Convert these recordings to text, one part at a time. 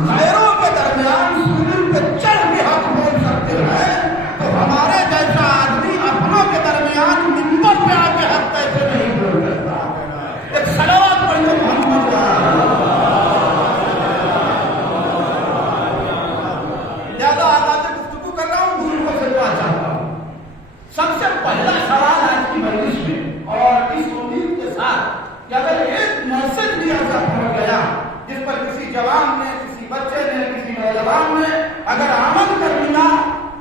गैरों के दरमियान सूर्य पे चढ़ के हक बोल सकते हैं, तो हमारे जैसा आदमी अपनों के दरमियान मिंबर पे आके हक कैसे नहीं बोल सकता? एक सलावत पढ़ो मोहम्मद। ज्यादा आगा से गुफ्तगू कर रहा हूँ, दूर को से चाहता हूँ। सबसे पहला सवाल आज की मजलिस में, और इस उम्मीद के साथ कि अगर एक मैसेज भी ऐसा पहुंच गया जिस पर किसी जवान ने, किसी बच्चे ने, किसी नौजवान ने अगर अमल कर लिया,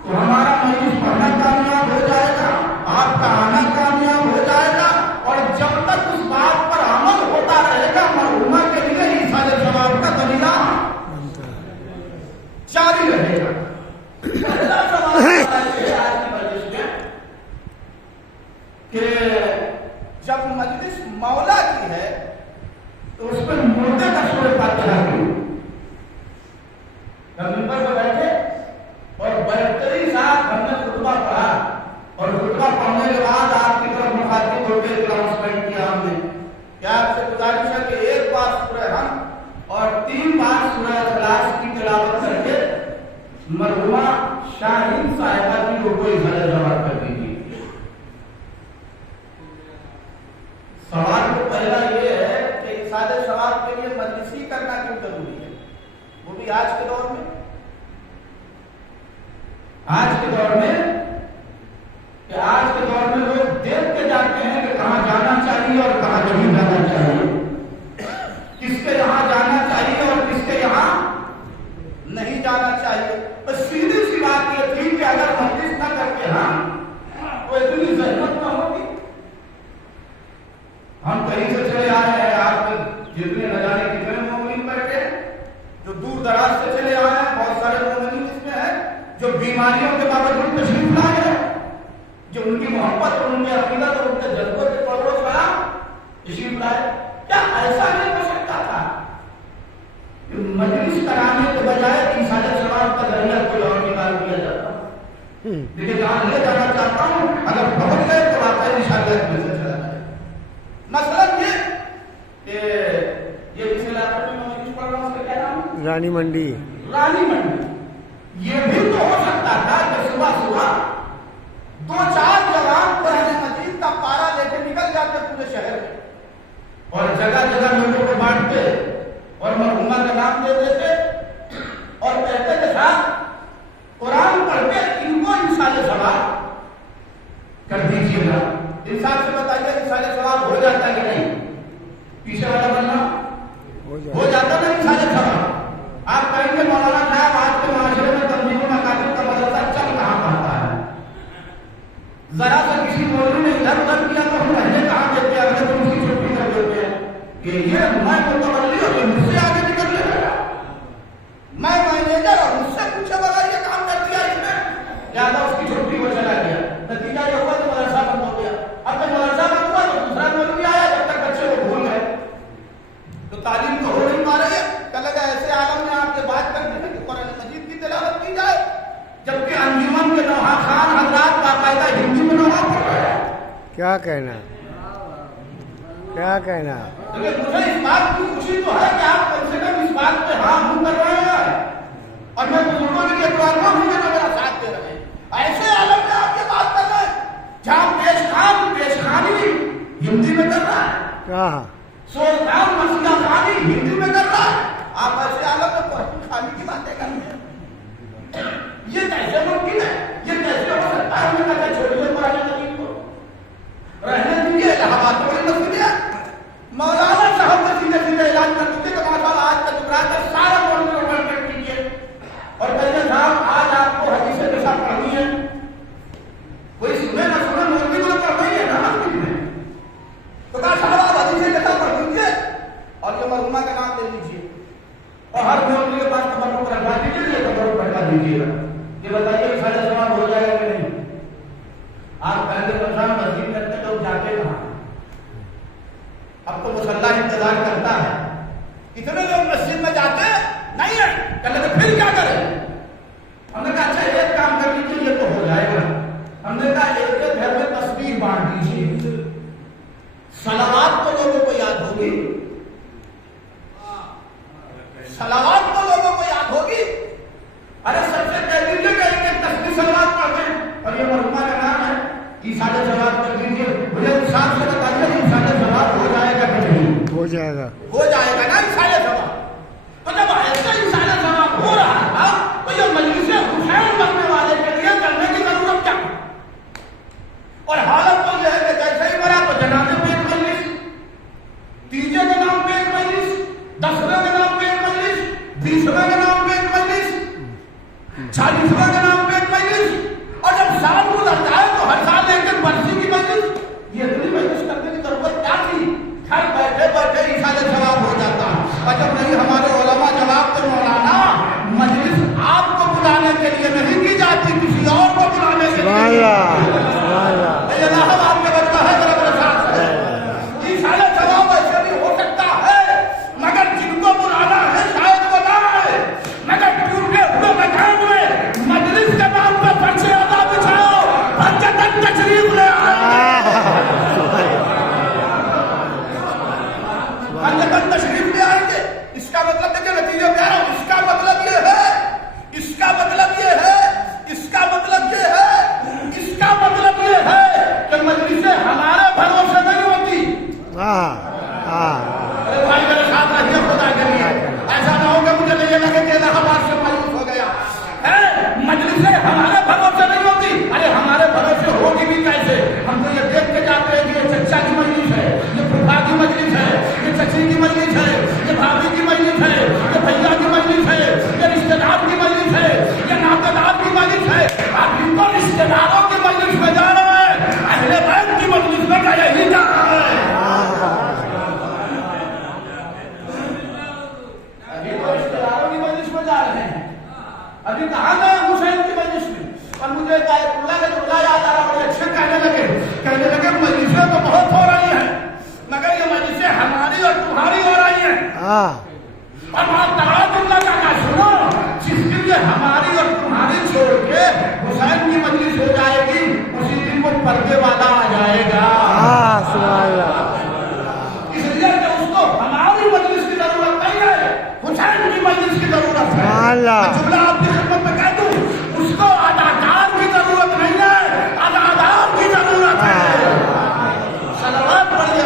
तो हमारा मजलिस पढ़ना कामयाब हो जाएगा, आपका आना कामयाब हो जाएगा। और जब तक उस बात पर अमल होता रहेगा, मरहुमा के लिए ईसाल सवाब का दरिया जारी रहेगा। पहला सवाल आज की मजलिस में कि जब मजलिस मौला की है तो उस पर मुर्दे का सूरज फातिहा क्यों? जब मिंबर पर बैठे और बैठते साथ हमने खुतबा पढ़ा, और खुतबा पढ़ने के बाद आपकी तरफ मुखातिब होकर अनाउंसमेंट किया हमने क्या आपसे गुजारिश है कि एक बार सूरह हम और 3 बार सूरह इखलास की तिलावत करके मरहुमा शाहीन साहिबा की को इजाजत जवाब कर दीजिए। सवाल तो पहला ये है कि इसादे सवाब के लिए मजलिसी करना क्यों जरूरी है, वो भी आज के दौर में। आज के दौर में लोग देख के जाते हैं कि कहां जाना चाहिए और कहां नहीं जाना चाहिए, किसके यहां जाना चाहिए और किसके यहां नहीं जाना चाहिए। तो सीधी सी बात ये थी कि अगर मजलिस न करके तो इतनी जहमत न होगी। हम कहीं से चले आए हैं, आप जितने न जाने कितने मोमिन बैठे, जो दूर दराज से चले आए हैं, बहुत सारे मोमिन इसमें है जो बीमारियों के बावजूद तशरीफ लाए हैं, जो उनकी मोहब्बत और उनके अकीदत और उनके जज्बों के परोस बना तशरीफ लाए। क्या ऐसा नहीं हो सकता था कि मजलिस कराने के बजाय ईसाले सवाब का जरिया कोई और निकाल दिया जाता? देखिए जहां ले जाना चाहता हूं, अगर पहुंच गए तो वाकई इंशाअल्लाह में से चला जाए। मसलन ये इस इलाके में मैं मजलिस पढ़ रहा हूं, उसका क्या नाम है? रानी मंडी। रानी मंडी। ये भी तो हो सकता था कि सुबह सुबह 2-4 जवान कुरान मजीद का पारा लेके निकल जाते पूरे शहर में और जगह जगह लोगों को बांटते और मरहुमा का नाम दे देते और कहते के साथ कुरान पढ़ के इनको इंसाले सवाब कर दीजिएगा। इंसान से बताइए इंसाले सवाब हो जाता है कि नहीं? पीछे वाला बनना हो जाता ना इंसाले सवाब। आप कहेंगे मौलाना साहब आज के माशरे में तंजीम मकातिब का मदरसा चल कहां पाता है? जरा सा किसी मौलवी ने इधर उधर किया तो हम रहने कहां देते हैं? अगर तो उसकी छुट्टी कर देते हैं कि ये मैं मुतवल्ली और मुझसे आगे निकल लेगा, मैं मैनेजर और मुझसे पूछे बगैर ये काम कर दिया इसने, ज्यादा उसकी छुट्टी को चला गया। नतीजा ये हुआ कि मदरसा बंद हो गया। अब जब मदरसा बंद हुआ तो दूसरा मौलवी आया, जब तक बच्चे को भूल गए तो तालीम तो हो नहीं पा रही है। कल लगा ऐसे आलम में आपके बात करते हैं कि कुरान मजीद की तिलावत की जाए, जबकि अंजुमन के नौहा खान हजरात बाकायदा हिंदी में नौहा पढ़ रहे हैं। क्या कहना? लेकिन मुझे इस बात की खुशी तो है कि आप कम से कम इस बात पे हाँ हूं कर रहे हैं, और मैं बुजुर्गों के लिए दुआ हूं कि मेरा साथ दे रहे हैं। ऐसे आलम में आप ये बात कर रहे हैं जहां पेशखानी हिंदी में कर रहा है, सोलखान मसीहा खानी हिंदी में कर रहा है, आप ऐसे आलम में खानी की बातें करते हैं। ये कैसे मुमकिन है? ये कैसे हो सकता है? हमने कहा छोड़िए पुराने नबी को, रहने दीजिए। इलाहाबाद में मस्जिद है, मौलाना साहब का सीधे सीधे ऐलान कर दीजिए कि माशाअल्लाह आज का दुकान का सारा मौलवी ऑर्डर कीजिए और कहिए साहब आज आपको हदीसें के साथ पढ़नी है। कोई सुने ना सुने, मौलवी को पढ़ना ही है ना मस्जिद में, तो कहा साहब आप हदीसें के साथ पढ़ लीजिए और ये मरहुमा का नाम ले लीजिए और हर मौलवी के पास कमरों को रखवा दीजिए, ये कमरों को रखवा दीजिएगा। ये बताइए सारे सवाल हो जाएगा कि नहीं? आप पहले रमजान मस्जिद करते लोग जाते कहां? अब तो मुसल्ला इंतजार करता है। कितने लोग मस्जिद में जाते नहीं है, कहते तो फिर क्या करें? हमने कहा अच्छा एक काम कर लीजिए, ये तो हो जाएगा। हमने कहा एक घर में तस्बीह बांट दीजिए, सलावात तो लोगों को याद होगी, सलावात तो लोगों को जाएगा ना इसाले सवाब। तो जब ऐसे इसाले सवाब हो रहा था तो ये मजलिस हुसैन बनने वाले के लिए करने की जरूरत क्या? और हालत तो यह है कि जैसे ही मरा तो जनाजे पे एक मजलिस, तीजे के नाम पे एक मजलिस, 10वें के नाम पे एक मजलिस, 20वें के नाम पे एक मजलिस, 40वें के नाम पे एक मजलिस, और जब साल गुजर जाए तो हर साल एक एक बरसी की मजलिस। ये इतनी मजलिस करने की जरूरत क्या थी? घर बैठे बैठे इसाले सवाब हो जाता। और जब नहीं हमारे उलमा जवाब तो मौलाना मजलिस आपको बुलाने के लिए नहीं की जाती, किसी और को बुलाने के लिए। इलाहाबाद में बनता है मेरे साथ इसाले सवाब ऐसे भी हो सकता है, मगर जिनको बुलाना है शायद वो ना आए, मगर टूटे हुए मकान में मजलिस के नाम पर फर्शे अदा बिछाओ, हजरत तशरीफ ले आए, हजरत तशरीफ ले आएंगे। इसका मतलब देखिए नतीजे पे आ रहा हूं। इसका मतलब ये है, इसका मतलब ये है, इसका मतलब ये है, इसका मतलब ये है कि मजलिसें हमारे भरोसे नहीं होती। अरे भाई मेरे साथ रहिए खुदा के लिए, ऐसा ना हो कि मुझे ये लगे कि इलाहाबाद से मायूस हो गया है। मजलिसें हमारे भरोसे नहीं होती। अरे हमारे भरोसे होगी भी कैसे? हम तो ये देख के जाते हैं कि ये चचा की मजलिस है, ये फूफा की मजलिस है, ये चची की मजलिस है, ये भाभी की मजलिस है, ये भैया की मजलिस है, ये रिश्तेदार की मजलिस है, ये नातेदार की मजलिस है। आप इनको रिश्तेदारों की मजलिस में जा रहे हैं, अहले बैत की मजलिस में का यही जा रहा है। अभी तो रिश्तेदारों की मजलिस में जा रहे हैं, अभी कहाँ गए हुसैन की मजलिस में? और मुझे गायतुल्लाह के दुल्हा याद आ रहा, बड़े अच्छे कहने लगे मजलिसें तो बहुत हो रही हैं, मगर ये मजलिसें हमारी और तुम्हारी हो रही हैं। और आप तारातुल्लाह का क्या सुनो, जिसके लिए हमारी और तुम्हारी छोड़ के हुसैन की मजलिस हो जाएगी, उसी दिन वो पर्दे वाला आ जाएगा। इसलिए कि उसको हमारी मजलिस की जरूरत नहीं है, हुसैन की मजलिस की जरूरत है। जुमला आपकी खिदमत में कह दूं, उसको अदाकार की जरूरत नहीं है, अदादार की जरूरत है। सलावत पढ़िए।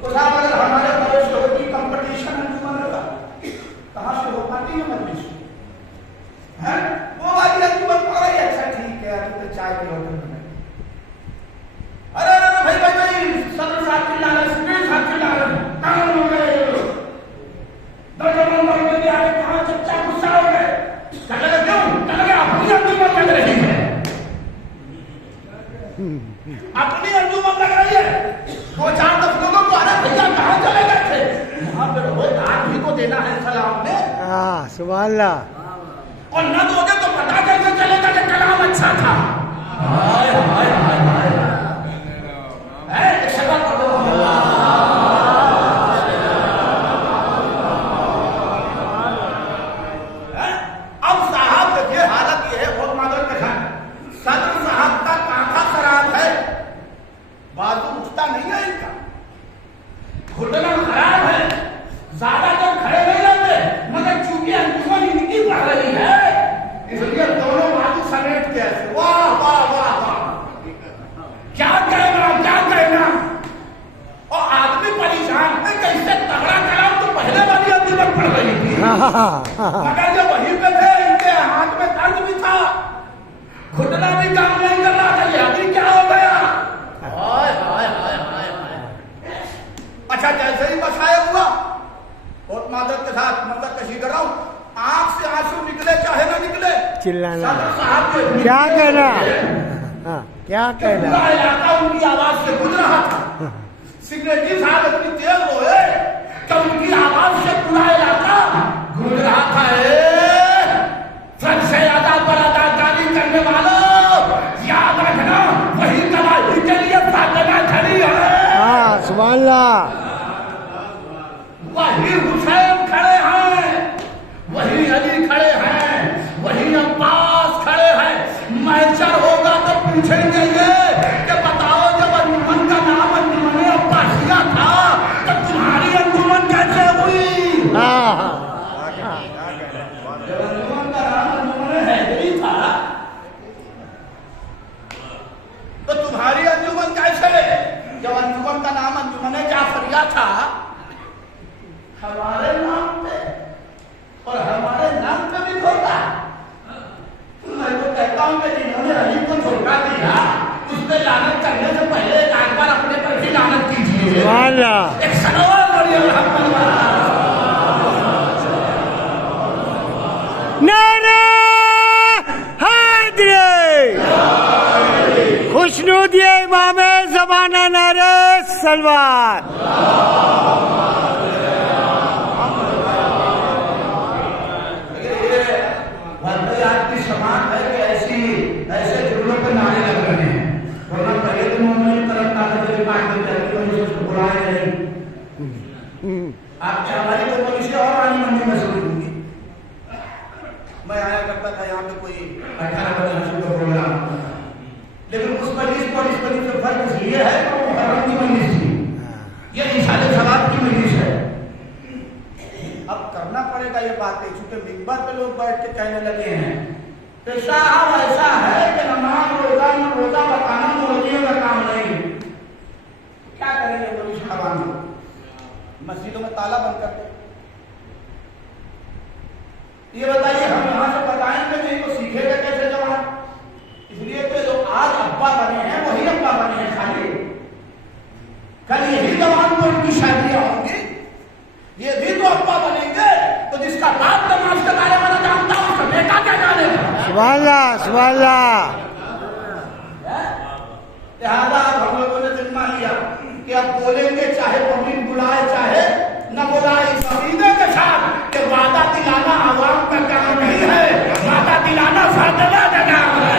तो साहब अगर हमारे देश में होती कंपटीशन अंजुमन होगा, कहाँ से हो पाती है मजलिस? है वो वाली अंजुमन पड़ रही है, अच्छा ठीक है अभी तो चाय की होटल में। अरे भाई भाई भाई सदर साहब चिल्ला रहे, स्पीकर साहब चिल्ला रहे, कहाँ हो गए? दर्जन नंबर में दिया है, कहाँ चच्चा गुस्सा हो गए? क्या लगा क्यों? क्या लगा अपनी अंजुमन लग रही है, अपनी अंजुमन लग रही है। 2-4 लोगों को अरे भैया कहाँ चले गए थे? वहां पे रहो, आदमी को देना है सलाम में। सुभान अल्लाह। और न दोगे तो पता कैसे चलेगा कि कलाम अच्छा था? हाय हाय हाय हाय। अब साहब देखिए हालत ये है, बहुत मादर के खान सदर साहब का कांधा खराब है, बाजू उठता नहीं है इनका, घुटना खराब है, ज्यादा तो खड़े नहीं रहते, मगर चूंकि अंजुमन इनकी पड़ रही है इसलिए दोनों बाजू समेट के वाह वाह वाह वाह, क्या कहना क्या कहना। और आदमी परेशान है कि इससे तगड़ा कराओ तो पहले वाली अंजुमन पड़ रही थी, मगर जब वहीं पे थे इनके हाथ में दर्द भी था, घुटना भी काम नहीं कर रहा था, ये अभी क्या हो गया? हाय हाय हाय हाय हाय। अच्छा जैसे ही बसाया हुआ बहुत मादर के साथ मतलब कशी कर रहा हूं, आंख से आंसू निकले चाहे ना निकले, चिल्लाना साहब क्या कहना, क्या कहना, पूरा इलाका उनकी आवाज से गुज रहा था। सिगरेटी साहब इतनी तेज रोए कि उनकी आवाज से पूरा इलाका गूंज रहा था। सबसे ज्यादा पर अदाकारी करने वालों याद रखना, वही गवाही के लिए फातिमा खड़ी है। सुभान अल्लाह। वही हुसैन खड़े हैं, वही अली खड़े हैं, वही अब्बास खड़े हैं। मैचर होगा तो पूछेंगे ये कि बताओ जब अंजुमन का नाम अंजुमन अब्बासिया था तो तुम्हारी अंजुमन कैसे हुई? अंजुमन का नाम अंजुमन हैदरी था लिखा था हमारे नाम पे और हमारे नाम पे भी धोखा। मैं तो कहता हूं कि जिन्होंने अली को धोखा दिया उस पे लानत करने से पहले एक बार अपने पर भी लानत कीजिए। सुभान अल्लाह। एक सनोवर बड़ी नारे हैदरी, खुशनूदिये इमामे ज़माना नारे सलवार। आज की समाज है कि ऐसे जुमलों पे नारे लग रहे हैं, वरना पहले तो मोमिन तरफ ताकत के पास उसको बुलाए नहीं। आपके हमारी कोई मनुष्य और रानी मंडी में शुरू होगी। मैं आया करता था यहाँ पे कोई 18 बजे का प्रोग्राम, लेकिन उस मजलिस को इस मजलिस से फर्क इसलिए है कि वो मुहर्रम की मजलिस थी, ये इशारे सवाब की मजलिस है। अब करना पड़ेगा ये बातें, चूंकि मिंबर पे लोग बैठ के कहने लगे हैं कि साहब ऐसा है कि नमाज रोजा बताना मुल्कियों का काम नहीं। क्या करेंगे बोली साहबान, मस्जिदों में ताला बंद कर दे। ये बताइए हम यहाँ से बताएंगे नहीं तो सीखेगा कैसे जवान? इसलिए तो जो आज अब्बा बने हैं वही अब्बा बने हैं, खाली कल यही जवान को उनकी शादियां होंगी, ये भी तो अब्बा बनेंगे। तो जिसका बाप नमाज के बारे में न जानता उसका बेटा क्या जानेगा? सुभान अल्लाह, सुभान अल्लाह। लिहाजा हम लोगों ने जिम्मा लिया कि अब बोलेंगे चाहे पब्लिक बुलाए चाहे न बुलाए, इस अकीदे के साथ कि वादा दिलाना आवाम का काम नहीं है, वादा दिलाना फातिमा का काम है।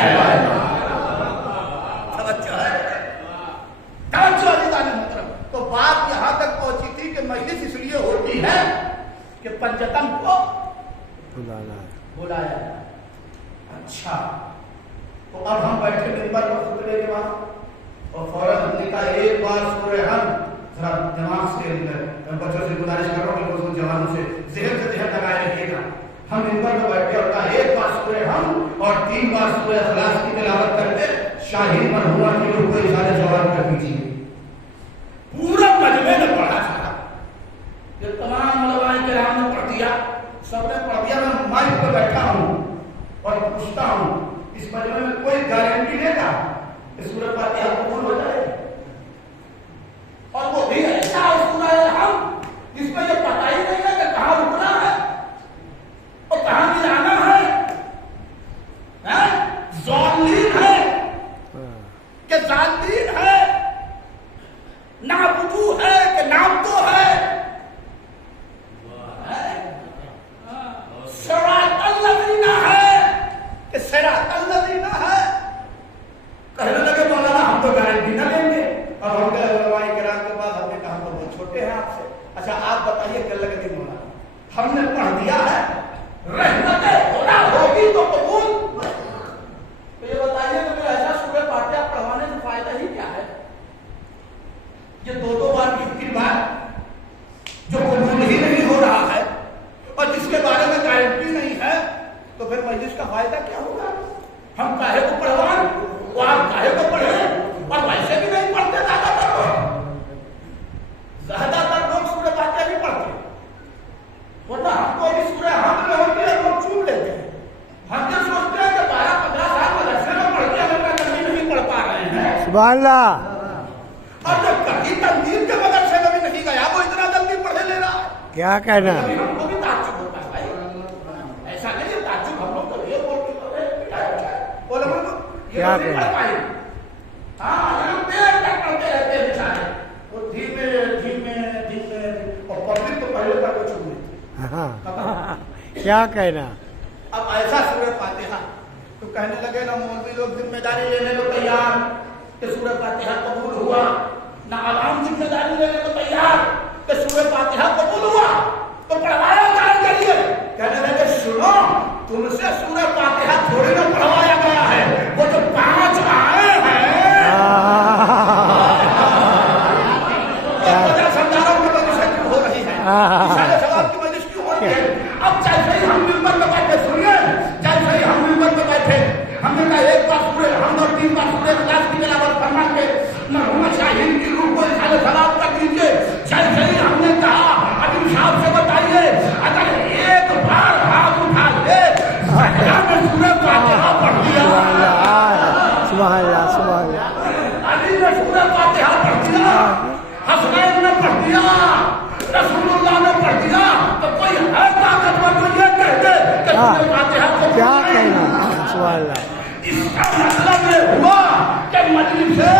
तो बात यहाँ तक पहुंची थी कि मजलिस इसलिए होती है कि पंचतम को बुलाया। अच्छा, तो अब हम बैठे मिंबर पर खुतबे के बाद और फौरन हमने कहा एक बार सूरह हम जरा दिमाग से मैं बच्चों से गुजारिश कर रहा हूँ कि उन जवानों से ज़हन लगाए रखिएगा। हम मिंबर पर बैठे और कहा एक बार सूरह हम और 3 बार सूरह इखलास की तिलावत करके शाहीन मरहुमा की रूह को इशारे जवाब कर दीजिए। पूरा मजमे ने पढ़ा सारा, ये तमाम मौलवाए किराम ने पढ़ दिया, सबने पढ़ दिया। मैं माइक पर बैठा हूँ और पूछता हूँ इस मजमे में कोई गारंटी देगा कि सूरह फातिहा कबूल हो जाए? और वो भी ऐसा सूरह हम जिसमें ये पता ही नहीं है कि कहाँ रुकना है और कहाँ गिराना है, ज़ालिम है कि ज़ालिम है, नाबुदू है कि नाबदो है, सिरातल लज़ीना है कि सिरातल लज़ीना है। कहने लगे मौलाना हम तो गारंटी न देंगे। और हम गए उलमाए किराम के पास, हमने कहा हम तो बहुत छोटे हैं आपसे, अच्छा आप बताइए क्या लगे मौलाना, हमने पढ़ दिया है रहमतें खुदा होगी तो कबूल। तो ये बताइए कि फिर ऐसा सूरह फातिहा पढ़वाने से फायदा ही क्या है? ये 2-2 बार की बात जो कबूल ही नहीं हो रहा है और जिसके बारे में गारंटी नहीं है, तो फिर मजलिस का फायदा क्या होगा? हम काहे को पढ़वाएं, वो आप काहे को पढ़े? और वैसे भी नहीं पढ़ते ज्यादातर लोग सूरह फातिहा नहीं पढ़ते, वरना हमको भी सूरह हम में होती है लोग चूम लेते हैं। हम ये सोचते हैं कि 12-15 साल मदरसे में पढ़ के हम नहीं पढ़ पा रहे हैं। सुभान अल्लाह। और जब कहीं तंजीम के मदरसे में भी नहीं गया वो इतना जल्दी पढ़े ले रहा है, क्या कहना? हमको भी ताज्जुब होता है भाई। ऐसा नहीं है ताज्जुब हम लोग तो ये बोलते बोले क्या कहना? हाँ, ये लोग देर तक पढ़ते रहते हैं बेचारे, वो धीमे धीमे धीमे, और पब्लिक तो पहले तक वो छू लेती। क्या कहना? अब ऐसा सूरह फातिहा तो कहने लगे ना मौलवी लोग जिम्मेदारी लेने को तैयार कि सूरह फातिहा कबूल हुआ, ना आवाम जिम्मेदारी लेने को तैयार कि सूरह फातिहा कबूल हुआ, तो पढ़वाया जाने के लिए कहने लगे सुनो, तुमसे सूरह फातिहा थोड़ी ना पढ़वाया गया है, वो जो 5 आए हैं समझारों में मजलिस क्यों हो रही है, इशारे सवाब की मजलिस क्यों हो रही है? अब जैसे ही हम मिंबर में बैठे, सुनिए, जैसे ही हम मिंबर में बैठे हमने कहा एक बार सूरह हम और 3 बार सूरह इखलास की तिलावत फरमा के मरहुमा शाहीन की रूह को इशारे सवाब कर दीजिए। जैसे सुभान अल्लाह अली ने सूरह फातिहा पढ़ दिया, हसनैन ने पढ़ दिया, रसूलुल्लाह ने पढ़ दिया, तो कोई है ताकतवर तो ये कह दे कि सूरह फातिहा को क्या कहना सुभान अल्लाह इसका मतलब ये हुआ कि मजलिस से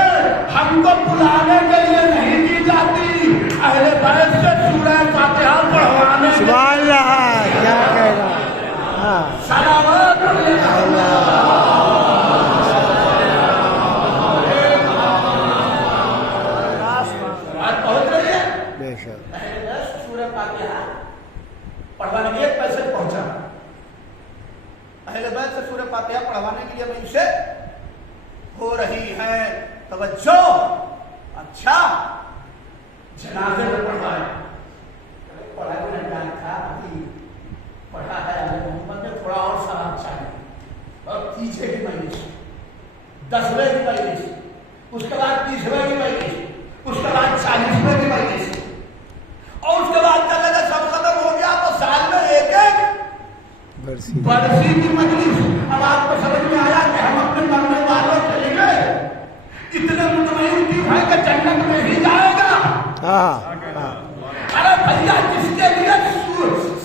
हमको बुलाने के लिए नहीं दी जाती, अहले बैत से सूरह फातिहा पढ़वाने के लिए। सुभान अल्लाह क्या कहना हाँ सलावत बात पहुंच रही है। बेशक सूरह फातिहा पढ़वाने के लिए पैसे पहुंचा, अहले बैत से सूरह फातिहा पढ़वाने के लिए मैं इनसे हो रही है तवज्जो। अच्छा जनाजे में पढ़वाए, पढ़ा भी नहीं जाना था, अभी पढ़ा है अली मोहम्मद ने, थोड़ा और सलाम चाहिए, और 30वें की मजलिस, 10वें की मजलिस, उसके बाद 30वें की मजलिस, उसके बाद 40वें की मजलिस, और उसके बाद जब लगा सब खत्म हो गया तो साल में एक बरसी की मजलिस। अब आपको समझ में आया कि हम अपने मरने वालों चले गए, इतने मुतमईन क्यों है कि जन्नत में ही जाएगा। हाँ अरे भैया जिसके लिए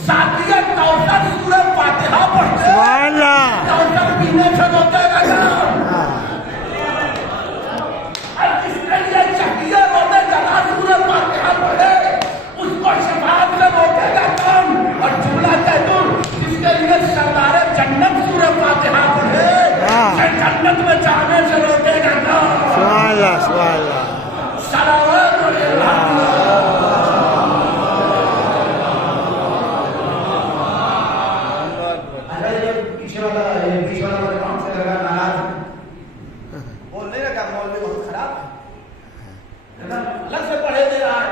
साथिया कौशल सूरह फातिहा पढ़ते सुभान अल्लाह कौशल पीने से रोकेगा ना, और जिसके लिए चकिया रोते जला सूरह फातिहा पढ़े उसको शफाअत से रोकेगा कौन। और जुमला तैतुर जिसके लिए सरदार जन्नत सूरह फातिहा पढ़े जन्नत में जाने से रोकेगा कौन। सुभान अल्लाह सुभान अल्लाह सलावत पीछे वाला काम से लगा नाराज बोलने लगा, मौलवी बहुत खराब है ना, अलग से पढ़े दे रहा है,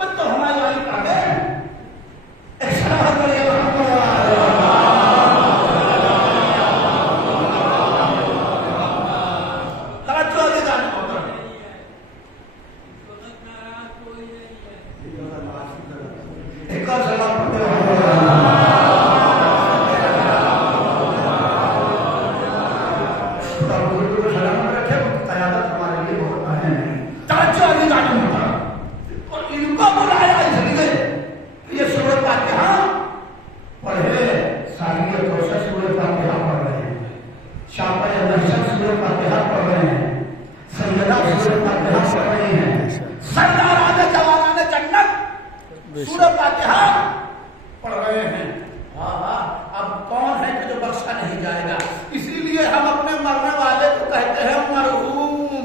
बस तो हमारे वाली पढ़े एक और सलाम सूरह फातिहा पढ़ रहे हैं। हाँ, अब कौन है कि जो बख्शा नहीं जाएगा, इसीलिए हम अपने मरने वाले को कहते हैं मरहूम।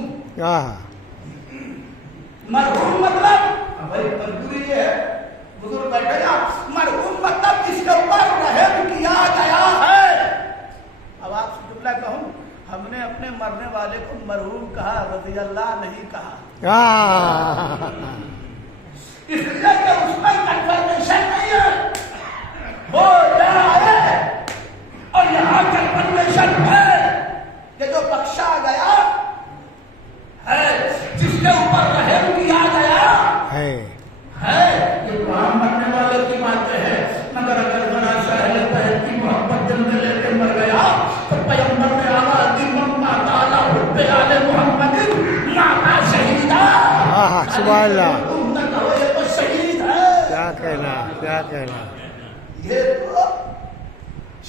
मरहूम मतलब भाई मजबूरी है, बुजुर्ग बैठे ना, मरहूम मतलब जिसके ऊपर रहम किया गया है। अब आपसे जुमला कहूं, हमने अपने मरने वाले को मरहूम कहा, रज़ी अल्लाह नहीं कहा, इसलिए कि उसमें कन्फर्मेशन नहीं है, वो यहाँ है और यहाँ कन्फर्मेशन है कि जो बख्शा गया है, जिसके ऊपर रहम किया गया है ये काम मरने वाले की बातें हैं। मगर अगर जरा सा अहले बैत की मोहब्बत दिल में लेके मर गया तो पैगंबर ने आवाज दी, मम्मा ताला हुब्बे आले मुहम्मदिन माता शहीदा। सुभान अल्लाह शहीद है, क्या कहना ये तो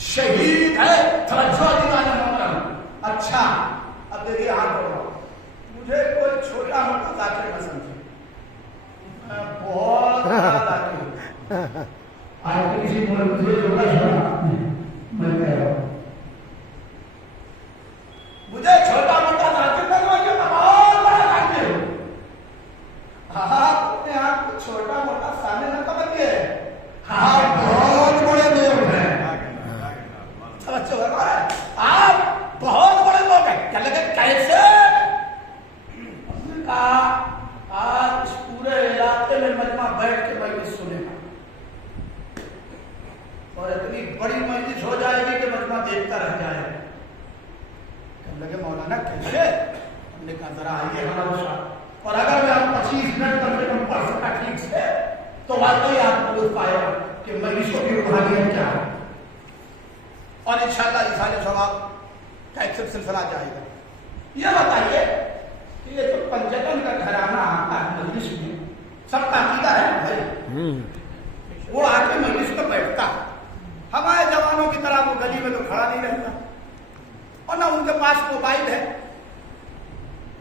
शहीद है। तवज्जो दीवाने मोहतरम। अच्छा अब देखिए हाथ बढ़ाओ, मुझे कोई छोटा मोटा जाकर न समझे, मैं बहुत बड़ा जाकर आज किसी मुझे जोड़ा छोड़ा मैं कह रहा हूं, मुझे छोटा मोटा जाकर न समझिए, मैं बहुत बड़ा जाकर हूं। अपने आप को छोटा मोटा सामने न समझिए, हाँ बहुत बड़े लोग हैं। आप बहुत बड़े लोग हैं। क्या लगे कैसे? हमने कहा आज पूरे इलाके में मजमा बैठ के मजलिस सुनेगा और इतनी बड़ी मजलिस हो जाएगी कि मजमा देखता रह जाएगा। क्या लगे मौलाना कैसे? हमने कहा जरा आइए हमारे साथ, और अगर मैं आप 25 मिनट कम से कम पढ़ सका ठीक से तो वाकई आपको लुत्फ आएगा कि मजलिसों की रूहानियत क्या है। और इंशाअल्लाह इसाले सवाब का एक सिलसिला जाएगा। ये बताइए कि ये जो पंचतन का घराना आता है मजलिस में, सबका अकीदा है भाई, वो आके मजलिस में बैठता है। हमारे जवानों की तरह वो गली में तो खड़ा नहीं रहता, और ना उनके पास मोबाइल है,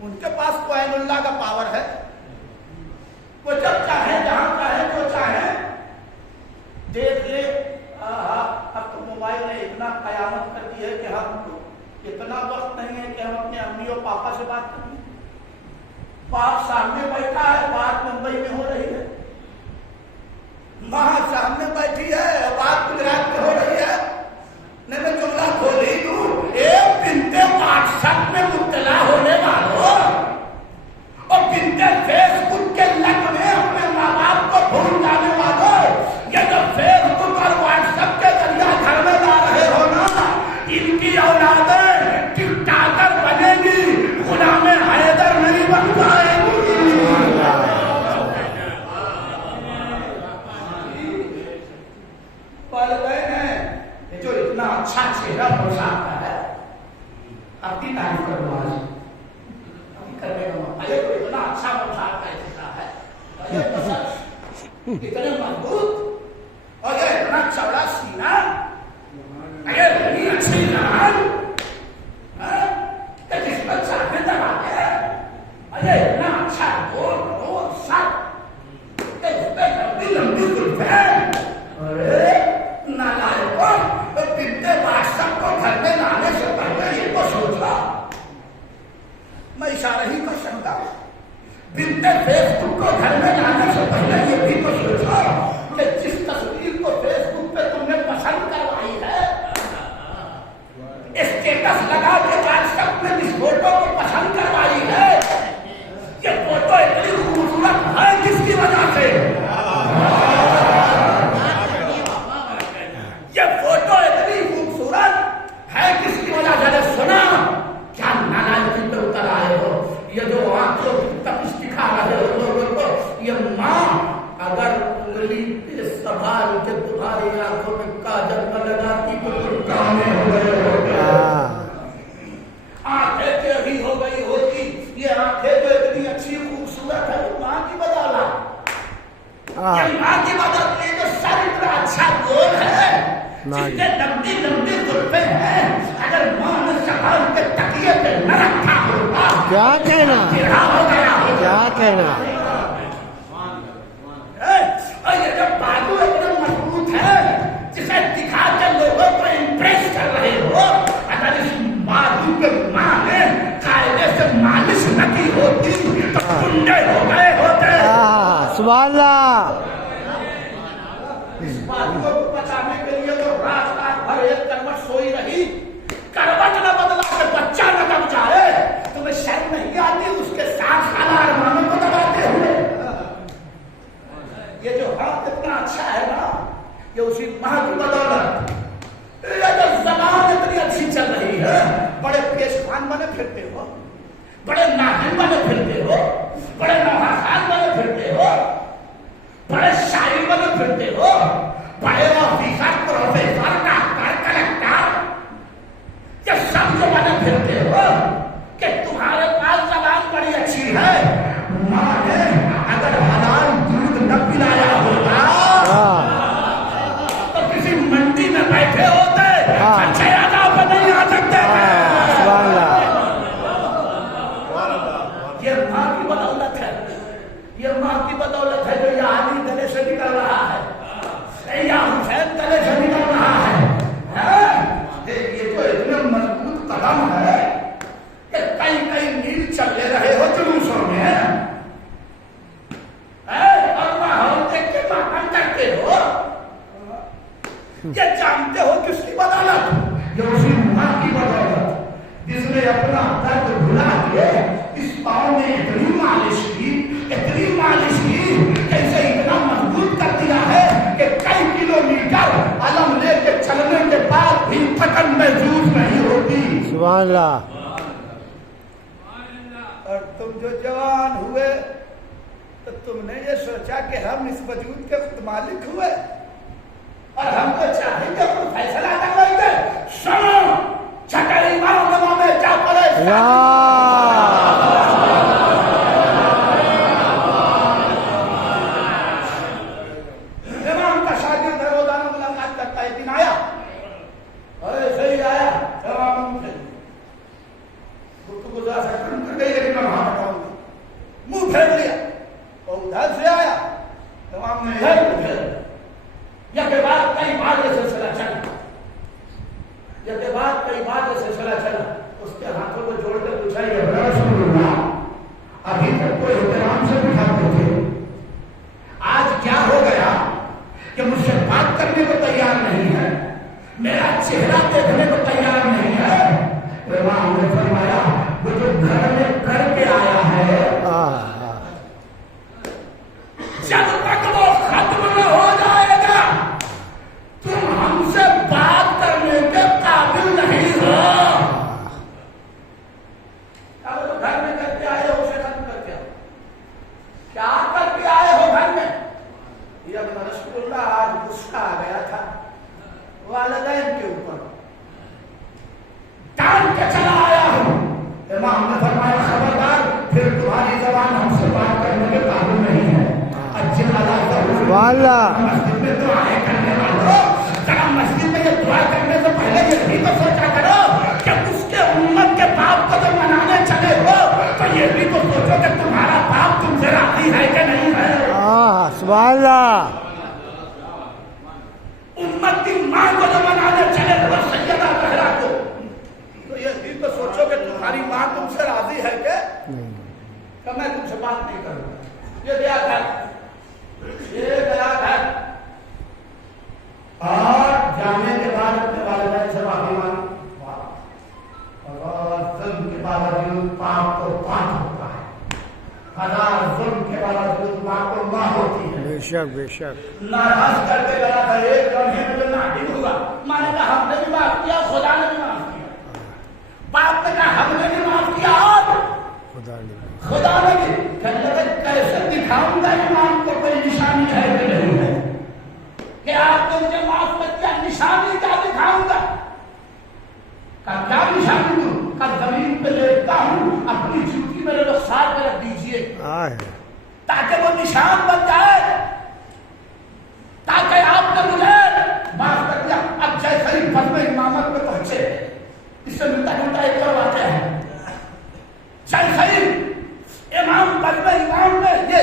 उनके पास तो ऐनुल्लाह का पावर है। वो जब चाहे जहां चाहे जो चाहे देख ले। अब तो मोबाइल ने इतना कयामत कर दी है कि हम इतना वक्त नहीं है कि हम अपने अम्मी और पापा से बात करें। बाप सामने बैठा है, बात मुंबई में हो रही है, मां सामने बैठी है, बात गुजरात में हो रही है। नहीं मैं जुमला खोल ही दूं, एक बिनते व्हाट्सएप में मुब्तला होने वालों और बिनते फेसबुक के लत में अपने माँ बाप को भूल जाने वालों, ये जो फेसबुक और व्हाट्सएप के जरिए घर में ला रहे हो ना, इनकी औलादें टिकटॉकर बनेगी, गुलामे हैदर नहीं बन पाएगी। वालिदैन है ये जो इतना अच्छा चेहरा पोशाक है, अपनी तारीफ करो आज, अभी करने का मौका, ये तो इतना अच्छा पोशाक का चेहरा है, इतने मजबूत और ये इतना चौड़ा सीना, ये इतनी अच्छी जान, जिस पर चाहे दबा दे, अरे इतना अच्छा गोल गोल सब, उसपे लंबी लंबी जुल्फें, अरे नालायकों, बिनते व्हाट्सएप को घर में लाने से पहले ये तो सोचा, मैं इशारा ही कर सकता, बिनते फेसबुक को घर में लाने से पहले ये भी तो सोचा कि जिस तस्वीर को फेसबुक पे तुमने पसंद करवाई है, स्टेटस लगा के व्हाट्सएप में इस फोटो को पसंद करवाई है, ये फोटो इतनी खूबसूरत है किसकी वजह से? ये फोटो इतनी खूबसूरत है किसकी वजह से? सुना क्या नालायकी पे उतर आए हो, ये जो आंखों तपिश दिखा रहे हो लोगों को, ये माँ अगर उंगली पे संभाल के तुम्हारी आंखों में काजल न लगाती तो तुम काने हो गए होते। आंखें टेढ़ी हो गई होती, ये आंखें तो इतनी अच्छी खूबसूरत है माँ की बदौलत, ये माँ की बदौलत, ये जो सर इतना अच्छा गोल है, जितने लंबी लंबी जुल्फें हैं, अगर माँ ने संभाल के तकिए पे न रखा होता, क्या कहना, हो गया होता। क्या कहना, और ये जो बाजू इतना मजबूत है, जिसे दिखा के लोगों को इम्प्रेस कर रहे हो, अगर इस बाजू के माँ ने कायदे से मालिश न की होती तो कुंडे हो गए होते। सुभान अल्लाह। इस बाजू को बचाने के लिए तो रात भर एक करवट सोई रही, करवट न बदला के बच्चा न दब जाए, तुम्हें शर्म नहीं आती उसके साथ साला अरमानों को दबाते हुए? ये जो हाथ इतना अच्छा है ना, ये उसी माँ की बदौलत, ये जो ज़बान इतनी अच्छी चल रही है, बड़े पेशखान बने फिरते हो, बड़े नागिन बने फिरते हो, बड़े नौहाखान बने फिरते हो, बड़े शायर बने फिरते हो, बड़े ऑफिसर प्रोफेसर डॉक्टर कलेक्टर, ये सब जो बने फिरते हो कि तुम्हारे पास ज़बान बड़ी अच्छी है, माँ ने अगर हलाल दूध न पिलाया होता तो किसी मंडी में बैठे होते, अच्छे आदाब पर नहीं आ सकते। ये माँ की बदौलत है, ये माँ की बदौलत है जो ये आदमी गले से निकल रहा है, या हुसैन गले से निकल रहा है। ये जो इतने मजबूत कदम है कि कई कई मील चले रहे हो जुलूसों में, और माहौल देख के मातम करते हो, ये जानते हो किसकी बदौलत? ये उसी माँ की बदौलत, जिसने अपना दर्द भुला के इस पाँव में इतनी मालिश की, कैसे इतना मजबूत कर दिया है कि कई किलोमीटर अलम लेके चलने के बाद भी थकन महसूस नहीं होती। सुभान अल्लाह। और तुम जो जवान हुए तो तुमने ये सोचा कि हम इस वजूद के मालिक हुए और हमको चाहेंगे कोई फैसला करवाएंगे। सुनो, छठे इमाम में क्या पड़े? अब तो घर में करके आए हो, उसे खत्म करके आओ। क्या करके आए हो घर में? ये रसूलुल्लाह आज गुस्सा आ गया था वालिदैन के ऊपर, डांट के चला आया हूं। इमाम ने फरमाया खबरदार, फिर तुम्हारी जबान हमसे बात करने के काबिल नहीं है। अच्छे मस्जिद में तो आए करने वालों, जरा मस्जिद में ये दुआ करने से पहले ये भी तो सोचा करो कि उसके उम्मत के बाप को जब मनाने चले हो तो ये भी तो सोचो कि तुम्हारा बाप तुमसे राजी है कि नहीं है। सुभान अल्लाह। उम्मत की मां को जब मनाने चले हो, सैयदा जहरा को, तो ये भी तो सोचो कि तुम्हारी मां तुमसे राजी है कि मैं तुमसे बात नहीं करूंगा। ये गया घर, ये गया घर, और जाने के बाद अपने वालिदैन से माफी मांगी, और जुल्म के बावजूद पाप को पाप होता है, हजार जुल्म के बावजूद मां को मां होती है। बेशक बेशक। नाराज करके गया था, एक लम्हे में नाटिक हुआ, मैंने कहा हमने भी माफ किया, खुदा ने भी माफ किया। बाप ने कहा हमने भी माफ किया, और खुदा ने भी। कैसे दिखाऊंगा इमाम को कोई निशानी है कि नहीं है, कि आपने मुझे माफ कर दिया, निशानी क्या दिखाऊंगा? क्या निशानी दूं? कल जमीन पे लेटता हूं, अपनी जूती मेरे रुखसार पे रख दीजिए ताकि वो निशान बन जाए, ताकि आपने मुझे माफ कर दिया। अब जैसे ही फर्म इमामत में पहुंचे, इससे मिलता जुलता एक और वाक़या है। जैसे ही इमाम में ये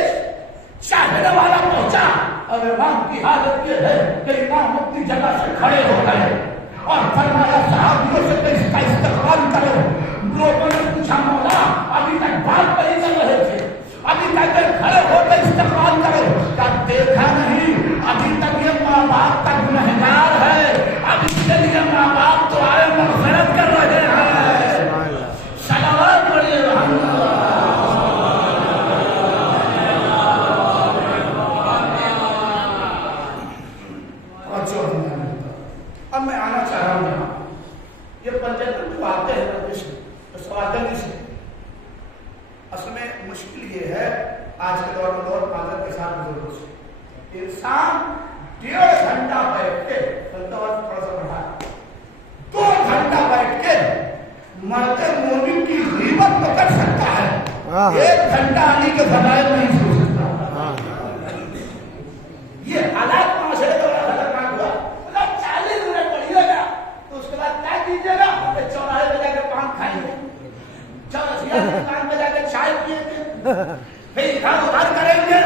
चाहने वाला पहुंचा, और इमाम की हालत ये है कि इमाम अपनी जगह से खड़े हो गए और फरमाया साहबियों से तो इसका इस्तकबाल करो। लोगों ने पूछा मौला अभी तक बात नहीं कर रहे थे, अभी तक खड़े होकर इस्तकबाल करो, क्या देखा नहीं अभी तक ये माँ बाप का गुनहगार है, अब इसके लिए माँ बाप तो आए मग़फ़िरत कर रहे हैं। सलावत पढ़िए। अब मैं आना चाह रहा हूं यहाँ, ये पंचायत जो आते हैं तो स्वागत से असल में मुश्किल ये है आज के दौर में, और आदत के साथ बुजुर्गों से इंसान 1.5 घंटा बैठ के, थोड़ा सा बढ़ा, 2 घंटा बैठ के मरते मोमिन की ग़ीबत तो कर सकता है, 1 घंटा आने के फज़ाइल नहीं सोच सकता। ये हालात माशरे का बड़ा खतरनाक हुआ। 40 मिनट पढ़िएगा तो उसके बाद क्या कीजिएगा? चौराहे पे जाकर पान खाएंगे, चौरसिया की दुकान पे जाकर चाय पिएंगे, फिर इधर उधर करेंगे,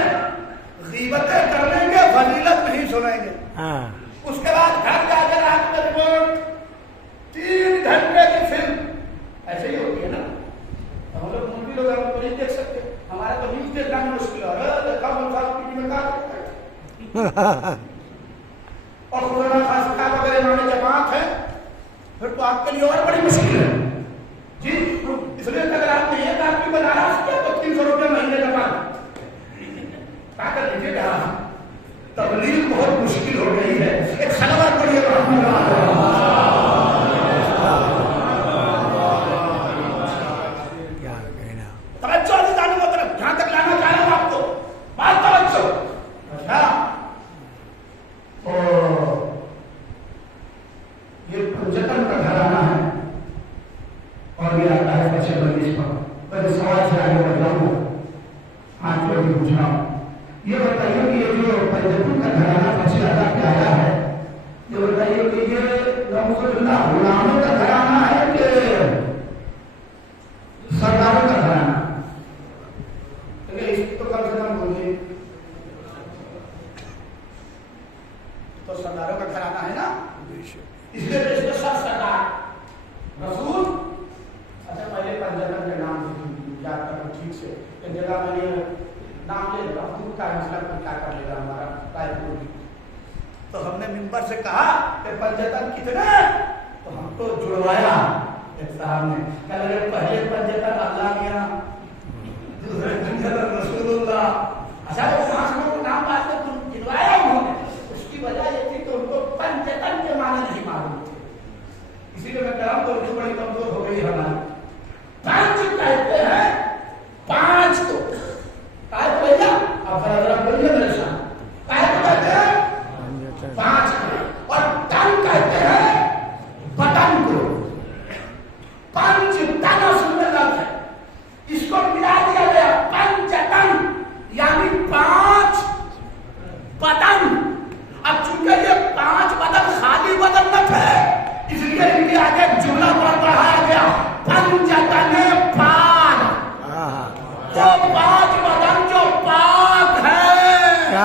ग़ीबतें कर लेंगे, फजीलत नहीं सुनेंगे। उसके बाद घर जाकर रात में रिपोर्ट, 3 घंटे की फिल्म। ऐसे ही होती है ना, हम लोग मूवी लोग हम नहीं देख सकते, हमारे तो न्यूज देखना मुश्किल है। देखा टीवी में क्या और खुदा खासा अगर इमाम जमात है फिर तो आपके लिए और बड़ी मुश्किल है जी। इसलिए अगर आपने एक आदमी बना रहा है तो 300 रुपये महीने का काम ताकत लीजिएगा। तबलीग बहुत मुश्किल हो गई है। एक सलवार पढ़िए, तवज्जो जाने की तरफ जहां तक लाना चाह रहा हूं आपको, बात तवज्जो। अच्छा, ये पंचतन का घराना है और ये आता है 25 पर। मैं सवाल से आगे बढ़ जाऊंगा, आज को भी पूछना, ये बताइए कि ये जो पंचतन का घराना पश्चिम अदा के आया है, ये बताइए कि ये गुलामों का घराना है कि सरदारों का घराना? इसको तो कम से कम बोलिए, तो सरदारों का घराना है ना, इसलिए इसमें सब सरदार रसूल। अच्छा, पहले पंचतन के नाम याद करो ठीक से, एक जगह मैंने नाम ले लिया, दूर का मतलब क्या कर लेगा हमारा रायपुर। तो हमने मिंबर से कहा कि पंचतन कितने, तो हमको जुड़वाया एक साहब ने, कह लगे पहले पंचतन अल्लाह मियां, दूसरे पंचतन रसूलुल्लाह। अच्छा, वो 5 लोगों को नाम बात कर गिनवाया उन्होंने, उसकी वजह ये थी कि उनको पंचतन के माने नहीं मालूम थे। इसीलिए मैं कह रहा हूँ तो बड़ी कमजोर हो गई हमारी। 5 कहते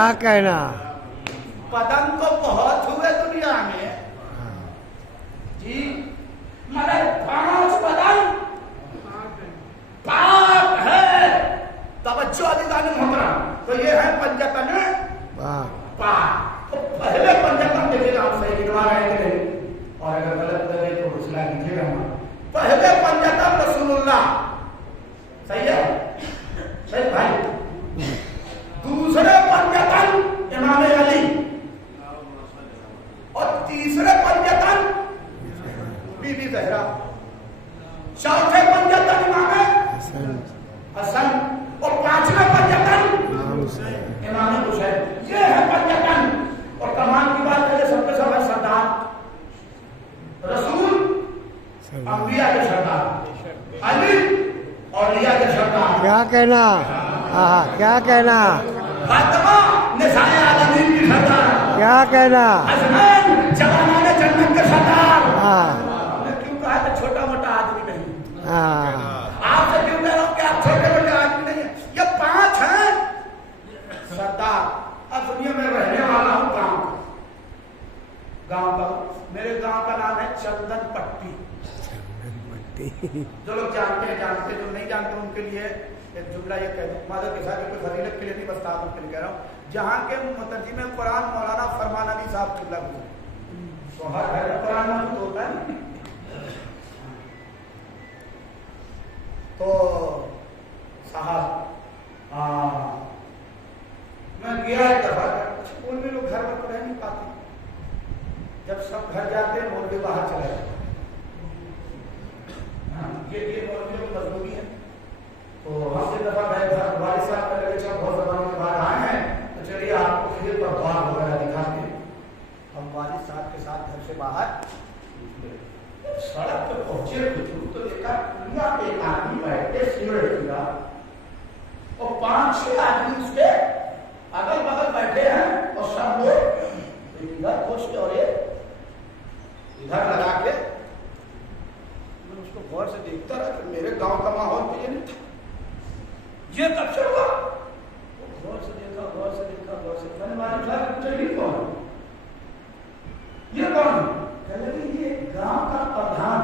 क्या कहना। पतंग तो बहुत हुए दुनिया में जी, मगर 5 पतंग पाप है। तवज्जो अधिकारी मोहतरम, तो ये है पंचतन पाप। तो पहले पंचतन देखिएगा, आप सही गिनवा रहे हैं कि नहीं, और अगर गलत लगे तो उसला कीजिएगा। पहले पंचतन रसूलुल्लाह, सही है, सही भाई। दूसरे पंचतन इमाम अली, और तीसरे पंचतन बीबी ज़हरा, चौथे पंचतन इमाम हसन, और 5वें पंचतन इमाम हुसैन। ये है पंचतन। और कमाल की बात है, सब के सब है सरदार, रसूल, अंबिया के सरदार, अली और लिया के सरदार। क्या कहना, हाँ क्या कहना, फातिमा निसाए आलमीन की सरदार, क्या कहना, हसनैन जवानाने जन्नत के सरदार। हाँ मैं क्यों कहा था छोटा मोटा आदमी नहीं, हाँ आपसे क्यों कह रहा हूं कि आप छोटे मोटे आदमी नहीं है। ये 5 हैं सरदार। अब सुनिए, मैं रहने वाला हूं गांव का, मेरे गांव का नाम है चंदन पट्टी। जो लोग जानते हैं जानते हैं, जो नहीं जानते उनके लिए एक जुमला ये कह दूं, मादर के साथ कोई फजीलत के लिए नहीं, बस आपके लिए कह रहा हूँ। जहाँ के मुतर्जिम कुरान मौलाना फरमान अली साहब जुमला गुजरे, तो हर घर में कुरान मौजूद होता है। तो साहब मैं गया एक दफा, मौलवी लोग घर में रह नहीं पाते, जब सब घर जाते हैं मौलवी बाहर चले जाते। ये मौलवी लोग मजबूरी है। तो हम एक दफा गए, वालिद साहब का लगे चलो बहुत जमाने के बाद आए हैं, तो चलिए आपको खेत पर द्वार वगैरह दिखाते हैं। हम वालिद साहब के साथ घर से बाहर सड़क पे पहुंचे, तो देखा दुनिया पे एक आदमी बैठे सिगरेट पी रहा, और 5-6 आदमी उसके अगल बगल बैठे हैं, और सब लोग इधर खोज के और ये इधर लगा के। मैं उसको गौर से देखता रहा कि मेरे गांव का माहौल तो ये नहीं था, ये कब से हुआ। वो गौर से देखा, गौर से देखा, गौर से, मैंने मालूम चलिए कौन ये कौन, कहने लगे ये गांव का प्रधान,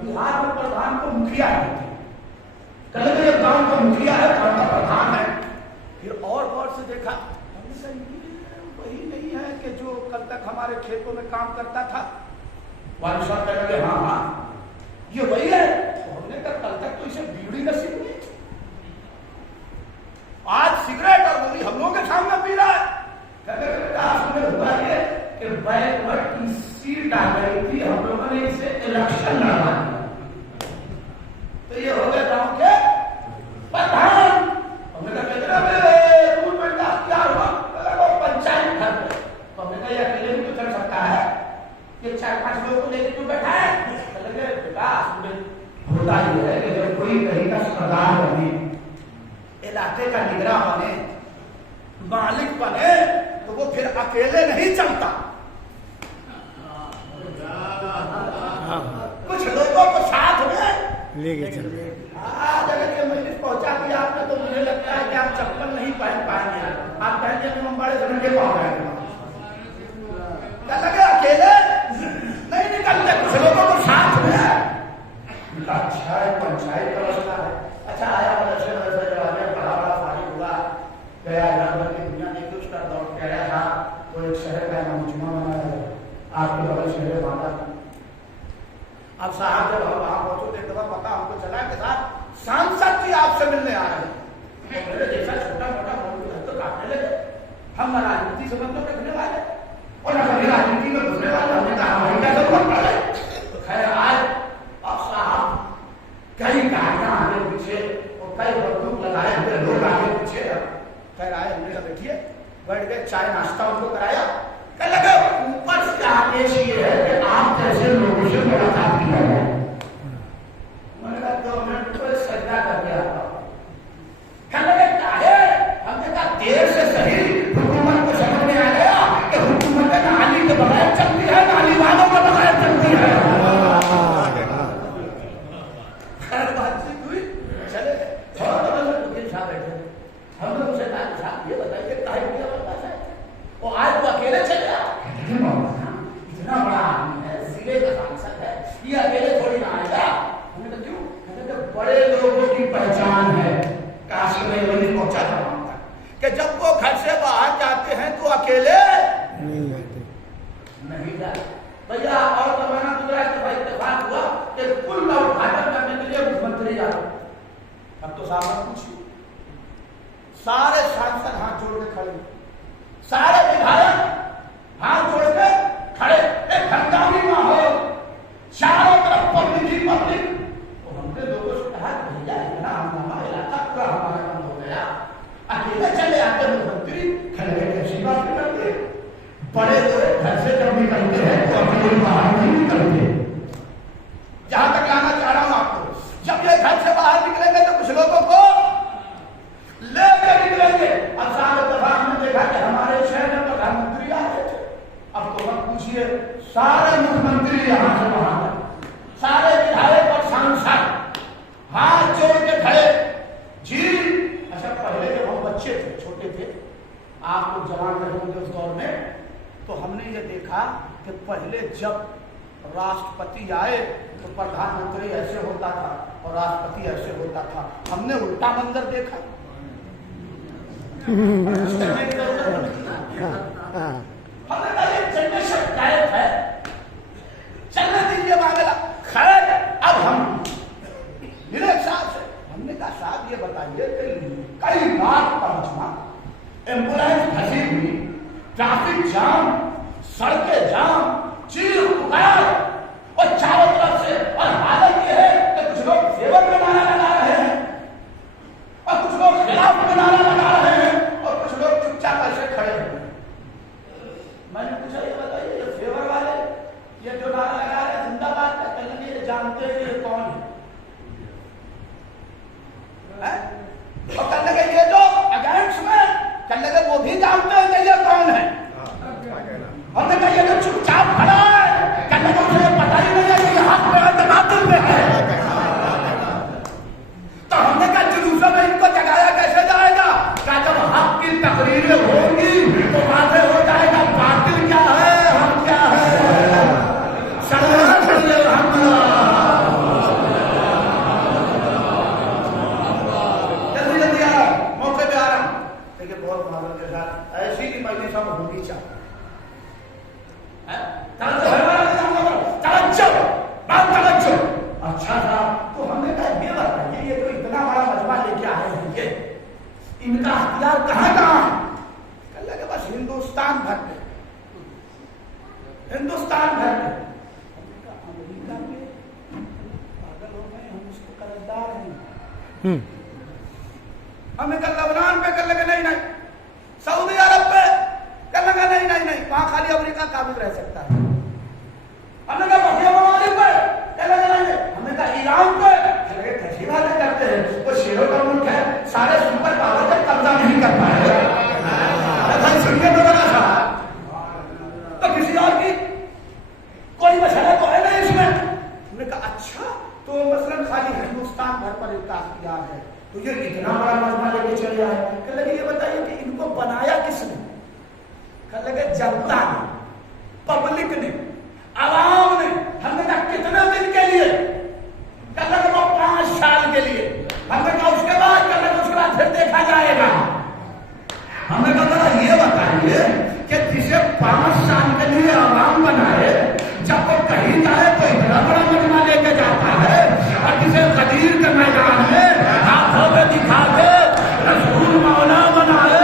बिहार में प्रधान को मुखिया कहते हैं, कहने लगे ये गांव का मुखिया है, गांव का प्रधान है। फिर और गौर से देखा, हमने कहा ये वही नहीं है कि जो कल तक हमारे खेतों में काम करता था। वालिद साहब कहने लगे हाँ हाँ ये वही है। तो हमने कहा कल तक तो इसे बीड़ी नसीब हुई, आज सिगरेट और वो भी हम लोगों के सामने पी रहा है। कहने हुआ ये कि बैकवर्ड की सीट आ गई थी, हम लोगों ने इसे इलेक्शन लड़वा दिया, तो ये हो गया गांव के प्रधान। हमने कहा क्या हुआ, पंचायत घर पे। तो हमने कहा ये अकेले भी तो चल सकता है, ये 4-5 लोगों को लेकर क्यों बैठा है। बेटा होता ही है कि जब कोई कहीं का सरदार बने, इलाके का निगरां बने, मालिक बने, तो वो फिर अकेले नहीं चलता, कुछ लोगों को साथ में लेके चल। आज अगर ये मजलिस पहुंचा दिया आपने, तो मुझे लगता है कि आप चप्पल नहीं पहन पाएंगे, आप पहनने में बड़े घंटे पहुंच जाएंगे। क्या लगे अकेले नहीं निकलते, कुछ लोगों को साथ में। अच्छा है, पंचायत का मसला है। अच्छा आया मदरसे बड़ा बड़ा फारिग हुआ, गया जानवर की दुनिया देखी, उसका दौड़ के आया था। वो एक शहर का मुजमा बना है, आपके बगल शहर बांधा। अब साहब जब हम वहां पहुंचे, एक दफा पता हमको चला के साथ सांसद जी आपसे मिलने आ रहे हैं। मेरे जैसा छोटा मोटा मौलवी तो काटने लगे। हम न राजनीति से मतलब रखने वाले और न कभी राजनीति में घुसने वाले, हमने कहा हमारी क्या जरूरत पड़े। तो खैर आज अब साहब कई गाड़ियां आगे पीछे और कई बंदूक लगाए हुए लोग आगे पीछे। खैर आए, हमने कहा बैठिए, बैठ गए, चाय नाश्ता उनको कराया। कह लगे ऊपर से आदेश ये है कि आप जैसे लोगों से मुलाकात की है। मैंने कहा 2 मिनट को सजदा करके आता हूं। कह लगे चाहे, हमने कहा देर से सही हुकूमत को समझ में आ गया कि हुकूमत नाली के बगैर चलती है, नाली वालों के बगैर चलती है। खैर बातचीत हुई, चले थोड़ा वकील साहब बैठे, हम लोग उनसे कहा साहब ये बताइए काहे बड़े लोगों की पहचान है, काश में वही पहुंचा था वहां तक कि जब वो घर से बाहर जाते हैं तो अकेले नहीं जाते। भैया और जमाना गुजरा के भाई इत्तेफाक हुआ कि पुल का उद्घाटन करने के लिए मुख्यमंत्री जा रहे। अब तो साहब पूछिए, सारे सांसद हाथ जोड़ के खड़े, सारे विधायक हाथ जोड़ के खड़े, एक हंगामी माहौल, चारों तरफ पब्लिक ही पब्लिक। तो हमने लोगों से कहा भैया इतना हंगामा, इलाका पूरा हमारा बंद हो गया, अकेले चले आते मुख्यमंत्री खड़े कैसी बात करते। बड़े लोग घर से जब निकलते हैं तो अपने बाहर नहीं निकलते। जहां तक लाना चाह रहा हूं आपको, जब ये घर से बाहर निकलेंगे तो कुछ लोगों को लेकर निकलेंगे। अब सारे दफा हमने देखा कि हमारे शहर में प्रधानमंत्री आ रहे थे। अब तो मत पूछिए, सारे मुख्यमंत्री यहां से वहां तक, सारे विधायक और सांसद हाथ जोड़ के खड़े जी। अच्छा, पहले जब हम बच्चे थे, छोटे थे, आप लोग जवान रहे होंगे उस दौर में, तो हमने ये देखा कि पहले जब राष्ट्रपति आए तो प्रधानमंत्री ऐसे होता था और राष्ट्रपति ऐसे होता था। हमने उल्टा मंदिर देखा। हमने कहा ये जनरेशन गायब है, चलने दीजिए मामला। खैर, अब हम मेरे हिसाब से हमने कहा साहब ये बताइए कि कई लाख पहुंचना, एम्बुलेंस फंसी हुई, ट्रैफिक जाम, सड़कें जाम, चीख पुकार और चारों तरफ से, और हालत ये है कि कुछ लोग फेवर में नारा लगा रहे हैं और कुछ लोग खिलाफ में नारा लगा रहे हैं और कुछ लोग चुपचाप ऐसे खड़े हुए हैं। मैंने पूछा ये बताइए, ये फेवर वाले ये जो नारा लगा रहे हैं जिंदाबाद का, कल ये जानते हैं ये कौन है? और कल लगे ये जो अगेंस्ट में, कल लगे वो भी जानते हैं कि ये कौन है। हमने कहा ये तो चुपचाप खड़ा है, कल लगे उसे पता ही नहीं है कि ये हाथ में तबादुल में है। तो हमने कहा जुलूसों में इनको जगाया कैसे जाएगा? क्या जब हक की तकरीरें होंगी तो बातें हो जाएगा बातिल क्या है, हम क्या है। जल्दी जल्दी आ, मौके पे आ रहा हूं। देखिए बहुत मालूम के साथ ऐसी ही मजलिस हम होनी चाहिए। अच्छा था, तो हमने कहा ये बताइए, ये तो इतना बड़ा मजमा लेके आए हैं, ये इनका हथियार कहाँ कहाँ है? कल लगे बस हिंदुस्तान भर में, हिंदुस्तान भर में। अमेरिका में पागल हो गए, हम उसको कर्जदार हैं। हमने कल लबनान पे, कल लगे नहीं नहीं, सऊदी अरब पे, कल लगा नहीं नहीं नहीं, वहां खाली अमेरिका काबिल रह सकता है। हमने कहा बखिया ममालिक पे, कल लगा नहीं, हमने कहा ईरान पे, लगे कैसी बातें करते हैं, वो शेरों का मुल्क है, सारे सुपर पावर तक कब्जा नहीं कर पाए। सुनिए तो बना था, तो किसी और की कोई मसला तो है नहीं इसमें। हमने कहा अच्छा, तो मसलन खाली हिंदुस्तान भर पर इनका अख्तियार है, तो ये इतना बड़ा मजमा लेके चले आए। कल लगे ये बताइए कि इनको बनाया किसने? कल लगे जनता ने, पब्लिक ने, आवाम ने। हमने कहा कितने दिन के लिए? कल लगे वो 5 साल के लिए। हमने कहा उसके बाद, कल लगे उसके बाद फिर देखा जाएगा। हमने कहा ये बताइए कि जिसे 5 साल के लिए आवाम बनाए, जब वो कहीं जाए तो इतना बड़ा मजमा लेके जाता है, और जिसे गदीर के मैदान में हाथों में दिखा के रसूल मौला बनाए।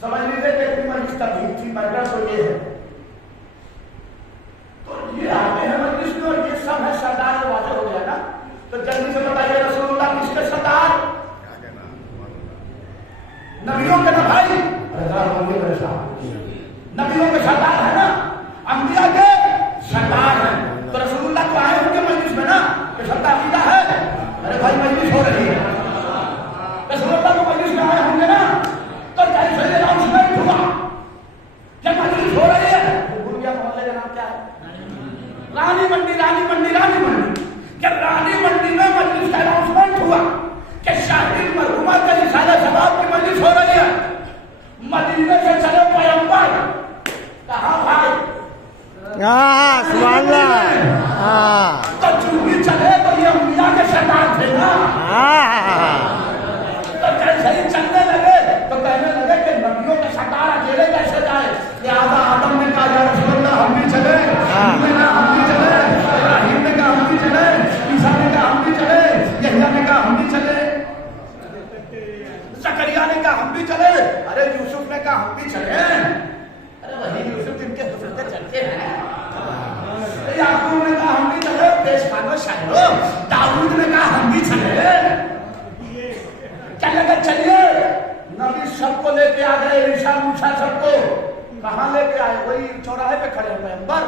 समझ लीजिए कि इतनी मजलिस तकलीफ थी, मजलिस तो ये है, तो ये आते हैं मजलिस में, और ये सब है सरदार के वादे हो गया ना। तो जल्दी से बताइए रसूलुल्लाह किसके सरदार? नबियों के ना भाई, नबियों के सरदार है ना, अंबिया के सरदार है। तो रसूलुल्लाह तो आए होंगे मजलिस में ना, कि सबका अकीदा है। अरे भाई मजलिस हो रही है, रसूलुल्लाह को मजलिस में आए होंगे ना, तो कैसे अनाउंसमेंट हुआ जब मजलिस हो रही है? भूल गया मोहल्ले का नाम क्या है? रानी मंडी, रानी मंडी, रानी मंडी। इब्राहिम ने कहा हम भी चले, इब्राहिम ने कहा हम भी चले, ईसा ने कहा हम भी चले, यहया ने कहा हम भी चले, जकरिया ने कहा हम भी चले, अरे यूसुफ ने कहा हम भी चले, अरे वही यूसुफ जिनके हुस्न से चलते हैं, याकूब ने कहा हम भी चले, पेशवानो शायरो, दाऊद ने कहा हम भी चले, क्या लगा चलिए, नबी सबको लेके आ गए, ईसा मूसा सबको, कहाँ लेके आए, वही चौराहे पे खड़े हैं पैगंबर,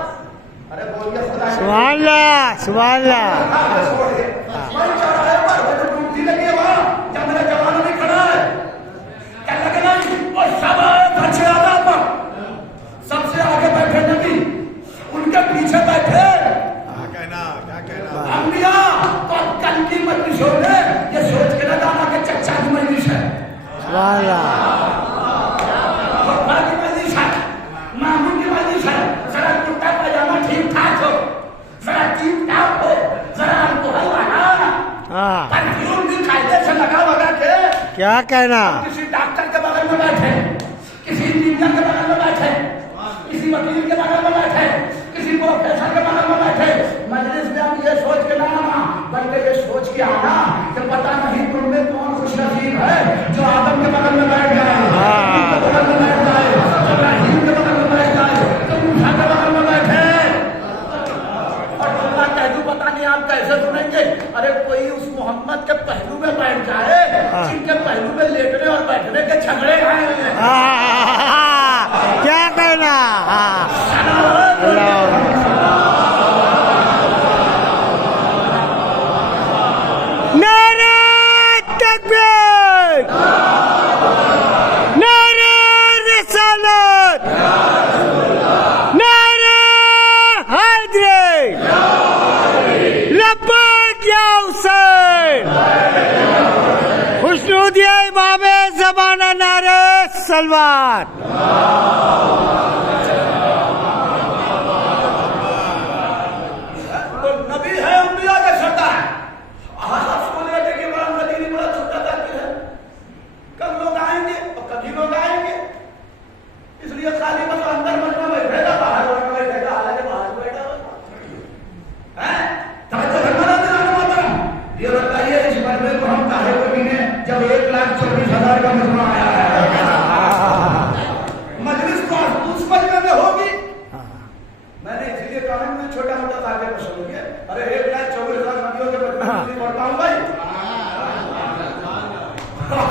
अरे बोलिए खुदा सुभान अल्लाह, सुभान अल्लाह। वही चौराहे पर वो जो मूर्ति लगी है वहाँ, जब मेरा जवान भी खड़ा है, क्या लगे नहीं, वो सब अच्छे आधा पर, सबसे आगे बैठे नबी, उनके पीछे बैठे अंबिया, तो कल की मजलिस होने ये सोच के लगाना कि चच्चा की मजलिस है, सुभान अल्लाह। फुफा की मजलिस है, मामू की मजलिस है, जरा कुर्ता पजामा ठीक ठाक हो, जरा टीप टाप हो, जरा अल्कोहल वाला, हाँ, परफ्यूम भी कायदे से लगा वगा के, क्या कहना। किसी डॉक्टर के बगल में बैठे, किसी इंजीनियर के बगल में बैठे, किसी वकील के बगल में बैठे, किसी प्रोफेसर के बगल में बैठे, मजलिस में आप ये सोच के ना आना, बल्कि ये सोच के आना कि पता नहीं तुम में कौन खुशनसीब है जो आदम के बगल में बैठ जाए, के बगल में बैठ जाए, इब्राहिम के बगल में बैठ जाए, तो मूसा के बगल में बैठे, और अल्लाह कह दूं पता नहीं आप कैसे सुनेंगे, अरे कोई उस मोहम्मद के पहलू में बैठ जाए जिनके पहलू में लेटने और बैठने के झगड़े हैं, क्या कहना। नारे तकबीर, नारे रिसालत, नारे हैदरी, लब्बैक या हुसैन, खुशनुदिया इमाम ज़माना नारे सलवात। नबी है अंबिया के सरदार, आप सोच रहे थे कि बड़ा मदीनी बड़ा छोटा जाती है, कब लोग आएंगे और कभी लोग आएंगे, इसलिए खाली बस अंदर मरना बैठेगा, बाहर मरना बैठेगा, हालांकि बाहर बैठा है, ये बताइए इस मरने को हम काहे को गिने जब 1,24,000 का मजमा आया है, मजलिस तो उस मजमे में होगी, मैंने इसलिए कहा मैं छोटा मोटा ताकत में सुनूंगे, अरे 1,24,000 नबियों के मजमे पढ़ता हूँ भाई,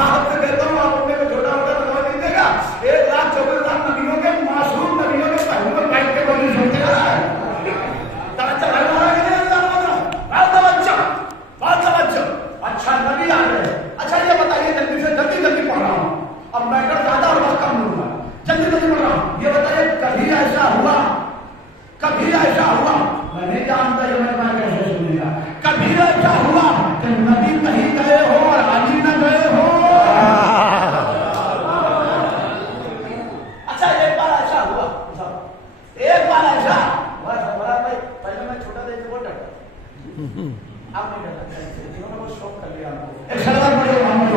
आपसे कहता हूँ आप अपने को छोटा मोटा समझ लीजिएगा, 1,24,000 नबियों के मासूम नबियों के पहलू में बैठ के बोली सुनते हैं, अच्छा नबी आ गए, अच्छा ये बताइए जल्दी से जल्दी पढ़ रहा हूँ, अब मैटर ज्यादा और वक्त कम लूंगा, जल्दी पढ़ रहा हूँ, ये बताइए कभी ऐसा हुआ, मैं नहीं जानता ये मैं कैसे सुनेगा, कभी ऐसा हुआ कि नबी कहीं गए हो और अली न गए हो, अच्छा एक बार ऐसा हुआ, भाई पहले मैं छोटा देख के बोल आप नहीं करना चाहिए, जिन्होंने वो शौक कर लिया आपको, एक सलाम पढ़िए मोहम्मद,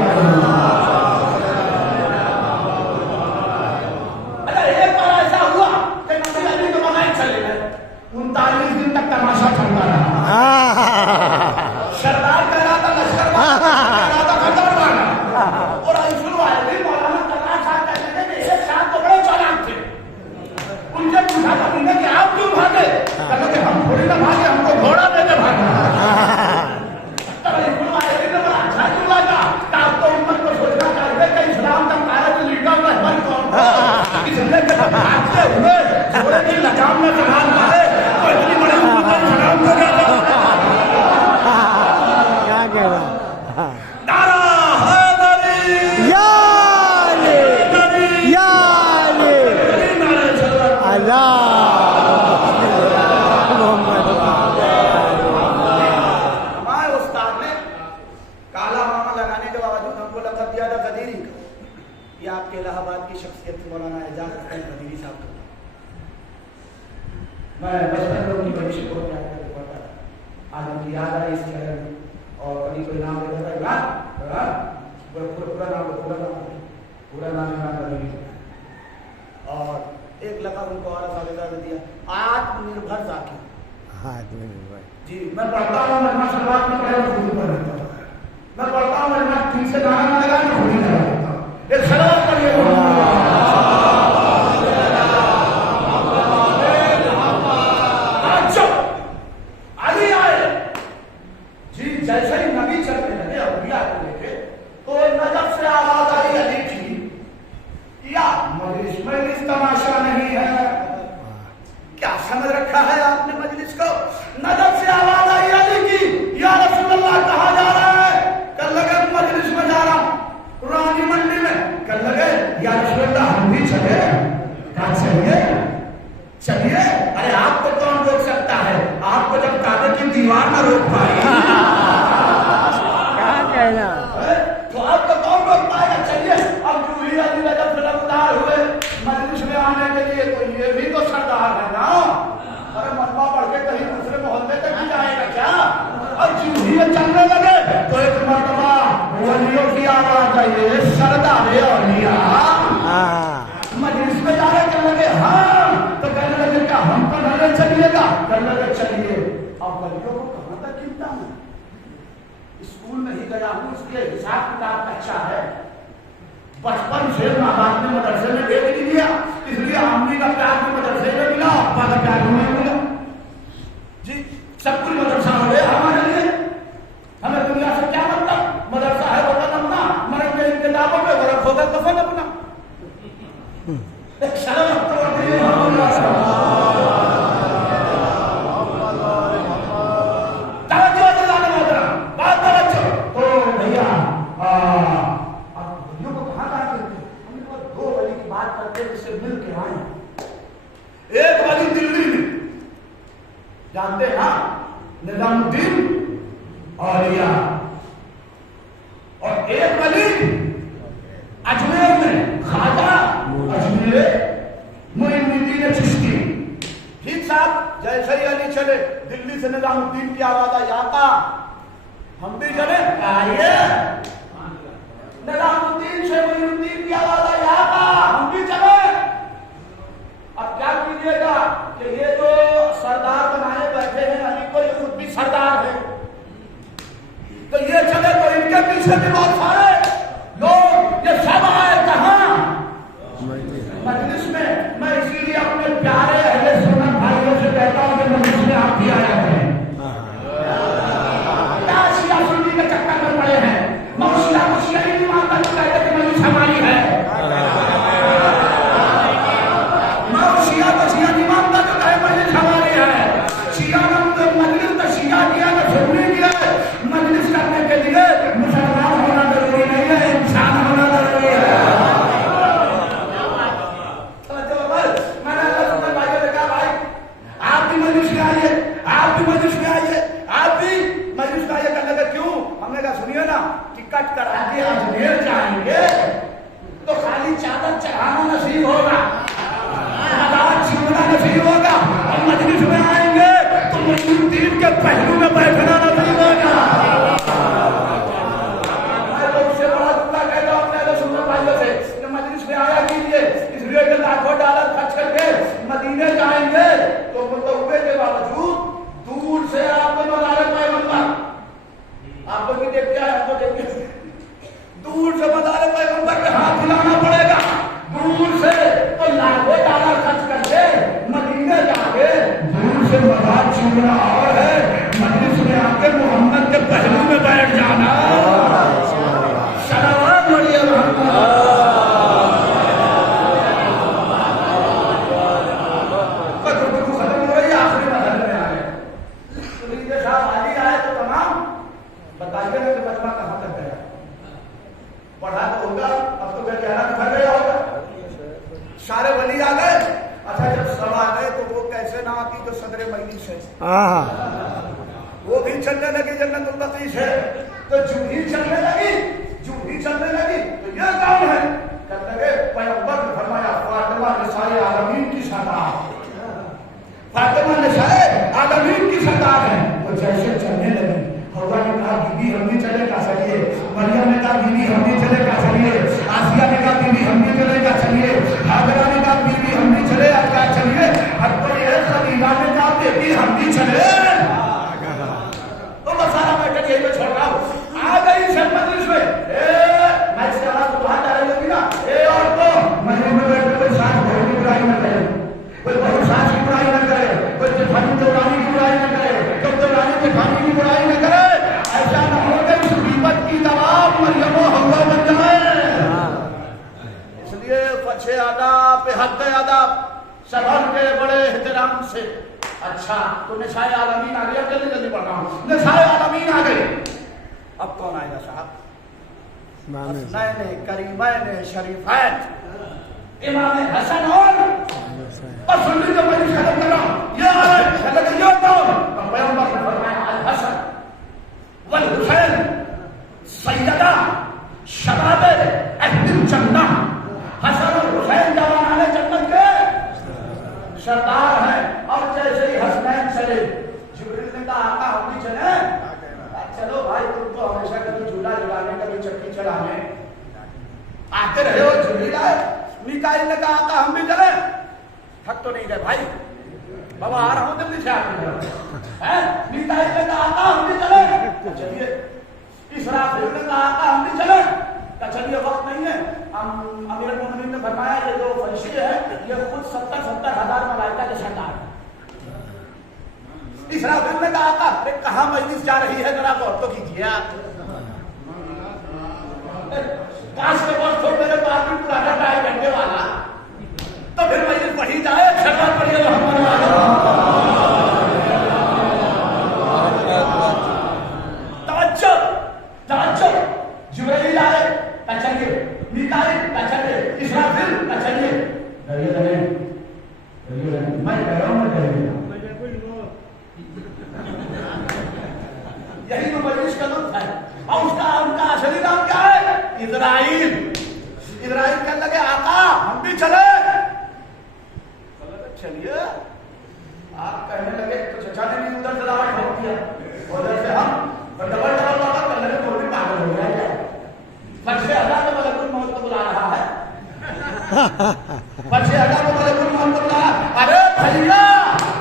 अरे एक बार ऐसा हुआ कि नबी अली को बनाए चले गए, 39 दिन तक तमाशा चलता रहा, सरदार कह रहा था लश्कर कह रहा था खतर मारना, और आइसुल वाले मौलाना तलाश साहब कहते थे कि एक साथ तो बड़े चालाक थे, उनसे पूछा था उन्होंने कि आप क्यों भागे, कहते थे हम थोड़ी ना भागे, हमको घोड़ा देके भागे, लगाम में संभाल पाए तो इतनी बड़ी सलाम कर रहा था, क्या कह रहा। नारा हैदरी, या अली, अल्लाह हमारे उस्ताद ने काला मामा लगाने के बावजूद हमको लक़ब दिया था कदीरी का, ये आपके इलाहाबाद की शख्सियत थी मौलाना एजाज हुसैन कदीरी साहब का, मैं बचपन में उनकी बड़ी शिकों में आकर पढ़ता था, आज मुझे याद आया इस चेहरे में, और कभी कोई नाम लेता था इमरान, पूरा नाम इमरान कदीरी, और एक लक़ब उनको और साबिता ने दिया, आत्मनिर्भर जाकिर। आत्मनिर्भर। जी मैं पढ़ता हूँ मजमा सलवात में पढ़े खुद पढ़ लेता हूँ। मैं पढ़ता हूँ मजमा ठीक से गाना ना लगा तो खुद ही लगा देता हूँ। एक सलवात पढ़िए अली आए जी। जैसे ही नबी चलने लगे अलिया को लेके तो नजर से आवाज आई अली की या मजलिस में तमाशा नहीं है। क्या समझ रखा है आपने मजलिस को? नजर से आवाज आई अली की या रसूलुल्लाह कहाँ जा रहा है? कल लगे मजलिस में जा रहा हूं रानी मंडी में। कल लगे या रसूलुल्लाह हम भी चले। क्या चलिए चलिए। अरे आपको कौन रोक सकता है? आपको जब काबे की दीवार ना रोक पाए क्या कहना तो आपको कौन रोक पाएगा? चलिए अब जो ही अली रजब गिरफ्तार हुए मजलिस में आने के लिए तो ये भी तो सरदार है ना। अरे मलबा पढ़ के कहीं दूसरे मोहल्ले तक भी जाएगा क्या? और जो ही चलने लगे तो एक मरतबा वलियों की आवाज आई सरदार औलिया मजलिस में जा रहे। कहने लगे हाँ। तो कहने लगे क्या हम तो नहीं चलिएगा? कहने लगे चलिए। अब वलियों को कहाँ तक गिनता हूँ? स्कूल में ही गया हूँ इसलिए हिसाब किताब अच्छा है। बचपन से माँ बाप ने मदरसे में भेज नहीं दिया इसलिए अम्मी का प्यार भी मदरसे में मिला अब्बा का प्यार भी मिला। जी सब कुछ मदरसा हो गया हमारे लिए। हमें दुनिया से क्या मतलब? मदरसा है वतन अपना, मरेंगे इनके दावों में गरक होगा कफन अपना। शर्म तो एक वाली दिल्ली में जानते हैं निजामुद्दीन औलिया और एक वाली अजमेर में खाजा अजमेर मोइनुद्दीन चिश्ती। ठीक साहब जैसे ही अली चले दिल्ली से निजामुद्दीन की आवाज आई आता हम भी चले आइए। निजामुद्दीन से मोइनुद्दीन की आवाज आई आता हम भी चले। अब क्या कीजिएगा कि ये जो सरदार बनाए बैठे हैं अली को ये खुद भी सरदार है तो ये चले तो इनके पीछे भी बहुत सारे लोग ये सब आए कहाँ? मजलिस में। मैं इसीलिए अपने प्यारे अहले सुन्नत भाइयों से कहता हूँ कि मजलिस में आप भी आए हैं। क्या शिया सुन्नी के चक्कर में पड़े हैं? मौशिया को शिया ही नहीं मानता कि मजलिस हमारी है। मजलिस करने के लिए मुसलमान होना जरूरी नहीं है, इंसान होना जरूरी है। मैंने भाइयों ने कहा भाई आप भी मजलिस में आइए, आप भी मजलिस में आइए, आप भी मजलिस में आइए। कहने लगे क्यों? हमने कहा सुनिए ना टिकट करा के अजमेर जाएंगे तो खाली चादर चढ़ाना नसीब होगा, छूना नसीब होगा और मजलिस में आएंगे तो मोइनुद्दीन के पहलू में बैठना नसीब होगा। मैं लोग से बड़ा दुआ कहता हूँ अपने सुन्नत भाइयों से कि मजलिस में आया कीजिए। इसलिए कि लाखों डॉलर खर्च करके मदीने जाएंगे तो मुतव्वे के बावजूद दूर से आपको मज़ार पैगंबर आप लोग भी देखते हैं आपको देखते दूर से मज़ार पैगंबर पे हाथ हिलाना पड़ेगा। दूर से तो लाखों डॉलर खर्च करके मदीने जाके दूर से मज़ार छूना और है मजलिस में आके मोहम्मद के पहलू में बैठ जाना। सलावत पढ़िए आखिरी महल में आए तो लीजिए साहब आदि आए तो तमाम बताइए ना कि मजमा कहाँ तक गया? पढ़ा तो होगा अब तो क्या कहना था गया होगा। सारे वली आ गए। अच्छा जब सब आ गए तो वो कैसे ना आती जो सदर मजलिस है वो भी चलने लगी जन्नतुल बकी से। तो जूही चलने लगी तो ये कौन है? कहने लगे पैगंबर ने फरमाया फातिमा निसाए आलमीन की सरदार, फातिमा निसाए आलमीन की सरदार है। वो जैसे चलने लगी हवा ने कहा बीबी हम भी चले का चलिए, मरियम ने कहा बीबी हम भी चले का चलिए, आसिया ने कहा बीबी हम भी चले का चलिए, हाजरा ने कहा बीबी हम भी चले का चलिए। हर कोई यही मैं छोड़ रहा हूँ। आ गई सब मजलिस में, मैं इससे आवाज तो बाहर जा रही होगी ना, और तो मजलिस में बैठ कोई सास बहू की बुराई न करे, कोई बहू सास की बुराई न करे, कोई जेठानी देवरानी की बुराई न करे, कोई देवरानी जेठानी की बुराई न करे। ऐसा न हो कि इस गीबत की दवा मरियम हवा बन जाए। इसलिए फछे आदाब पे हद आदाब सभर के बड़े एहतराम से। अच्छा तो निशाए आलमीन आ गई, अब जल्दी जल्दी पढ़ रहा हूँ। निशाए आलमीन आ गई, अब कौन आएगा साहब? हसनैन करीमैन शरीफैन इमाम हसन और सुन लीजिए, मैं खत्म कर रहा हूँ। ये तो पैगंबर ने फरमाया अल हसन वल हुसैन सैयदा शबाब अहलिल जन्नह। हसन और हुसैन जवानाने जन्नत के सरदार है। और जैसे ही हसनैन चले, जिब्रील ने कहा आका हम भी चले। चलो भाई, तुम तो हमेशा कभी झूला झुलाने, कभी चक्की चलाने आते रहे हो। जिब्रील आए, मिकाईल ने कहा आका हम भी चले। थक तो नहीं गए भाई? बाबा आ रहा हूं दिल्ली से आके। मिकाईल ने कहा आका हम भी चले। चलिए। इसराफील ने कहा आका हम भी चले। चलिए वक्त नहीं है। अमीरुल मोमिनीन ने फरमाया ये जो फरिश्ते हैं ये खुद 70-70 हजार मलाइका के सरदार हैं। इसराफील ने कहा था अरे कहाँ मजलिस जा रही है, जरा गौर तो कीजिए आप। काश के पास तो मेरे पास भी पुराना टाइम घंटे वाला, तो फिर मजलिस पढ़ी जाए। सरदार पढ़िए जिब्रील आए, चलिए। मिकाईल चलिए, इसराफील चलिए। मैं कह रहा हूँ यही तो मजलिस का लुत्फ है। और उनका असली नाम क्या है? इजराइल। इजराइल कहने लगे आका हम भी चले। चलिए। आप कहने लगे तो चचा ने भी उधर से दावा ठोक दिया, उधर से हम डबल दावा करने लगे, तो भी पागल हो गया। फर्शे अदा तो मलकुल मौत को बुला रहा है। फर्शे अदा तो मलकुल मौत को बुला। अरे भैया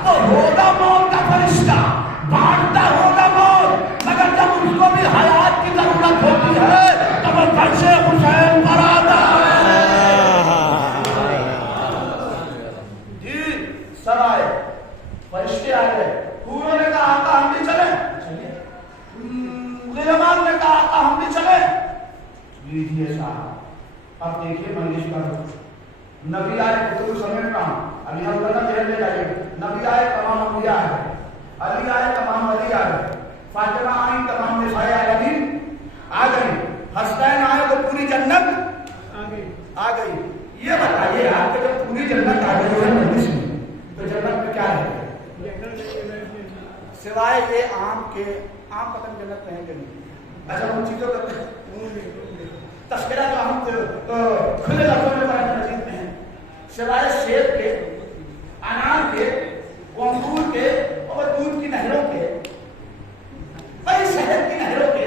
तो होगा मौत का फरिश्ता, बांटता होगा मौत, मगर जब उसको भी हयात की जरूरत होती है तब वो फर्शे हुसैन पर आता है। जी सब आए, फरिश्ते आ गए। पूरे ने कहा आका हम भी चले। चलिए। गिलमान ने कहा आका हम भी चले। लीजिए साहब, अब देखिए मजलिस का नबी आए, कुतुब समेट रहा हूं। अभी हम लोग जेल ले जाइए। नबी आए, तमाम अंबिया आए, अली आए, तमाम अली आए, फातिमा आई, तमाम निसाए आलमीन आ गई, हसनैन आए तो पूरी जन्नत आ गई। ये बताइए आपके जब पूरी जन्नत आ गई है मजलिस में, तो जन्नत में क्या है सिवाय ये आम के? आम पतंग जन्नत में है कि नहीं? अच्छा उन चीजों का तस्करा तो हम खुले लफ्जों में कुरान मजीद में है। सिवाय सेब के, अनार के, अंगूर के और दूध की नहरों के और शहद की नहरों के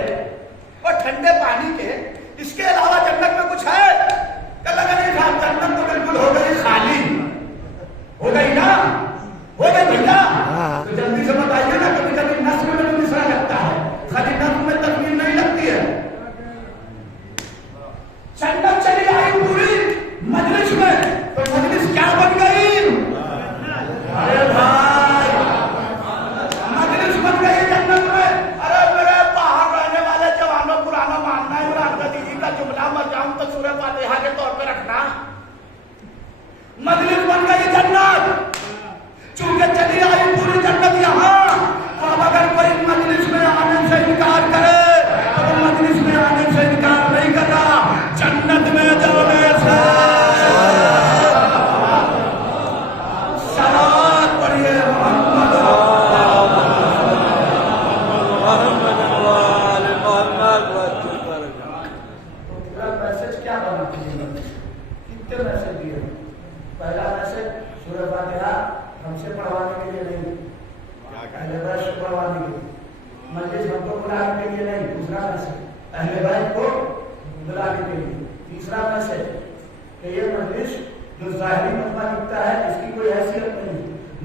और ठंडे पानी के, इसके अलावा जन्नत में कुछ है? क्या लगा नहीं था? जन्नत तो बिल्कुल हो गई खाली, हो गई ना, हो गई भैया। तो जल्दी से बताइए ना, कभी कभी नस्ल में तो मिसरा लगता है, खाली नस्ल में तकमील नहीं लगती है। जन्नत चली आई पूरी मजलिस में, तो मजलिस क्या बन गई? अरे भाई मजलिस बन गई जन्नत में। अरे मेरे बाहर रहने वाले जवानों पुराना मानना है, इमरान गदीजी का जुमला मर जाऊं तो सूरह फातिहा के तौर पे रखना। मजलिस बन गई जन्नत, चूंकि चली आई पूरी जन्नत यहाँ, तो अब अगर कोई मजलिस में आने से इनकार करे तो मजलिस में आने से इनकार नहीं करना, जन्नत में जाने से सलात पढ़िए मोहम्मद मैसेज क्या बना? कितने मैसेज दिए? पहला मैसेज सूरह फातिहा हमसे पढ़वाने के लिए नहीं, अहले बैत से पढ़वाने के लिए, मजलिस हमको बुलाने के लिए नहीं। दूसरा मैसेज अहले बैत को बुलाने के लिए। तीसरा मैसेज कि ये मजलिस जो ज़ाहिरी मजमा दिखता है इसकी कोई हैसियत नहीं,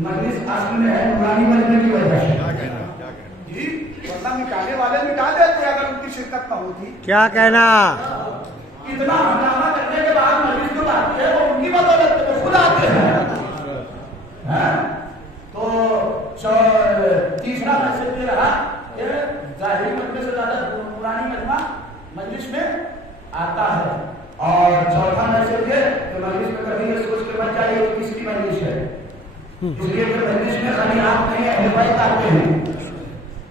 मजलिस असल में है नूरानी बनने की वजह से। जी मतलब मिटाने वाले मिटा देते अगर उनकी शिरकत न होती। क्या कहना? इतना हंगामा करने के बाद मरीज जो आते हैं वो उनकी बदौलत है, वो खुद आते हैं। तो तीसरा मैसेज ये रहा कि जाहिरी मजमे से ज्यादा पुरानी मजमा मजलिस में आता है। और चौथा मैसेज ये कि मजलिस में कभी ये सोच के मत जाइए कि किसकी मजलिस है, इसलिए कि मजलिस में खाली आप नहीं है, अहले बैत आते हैं।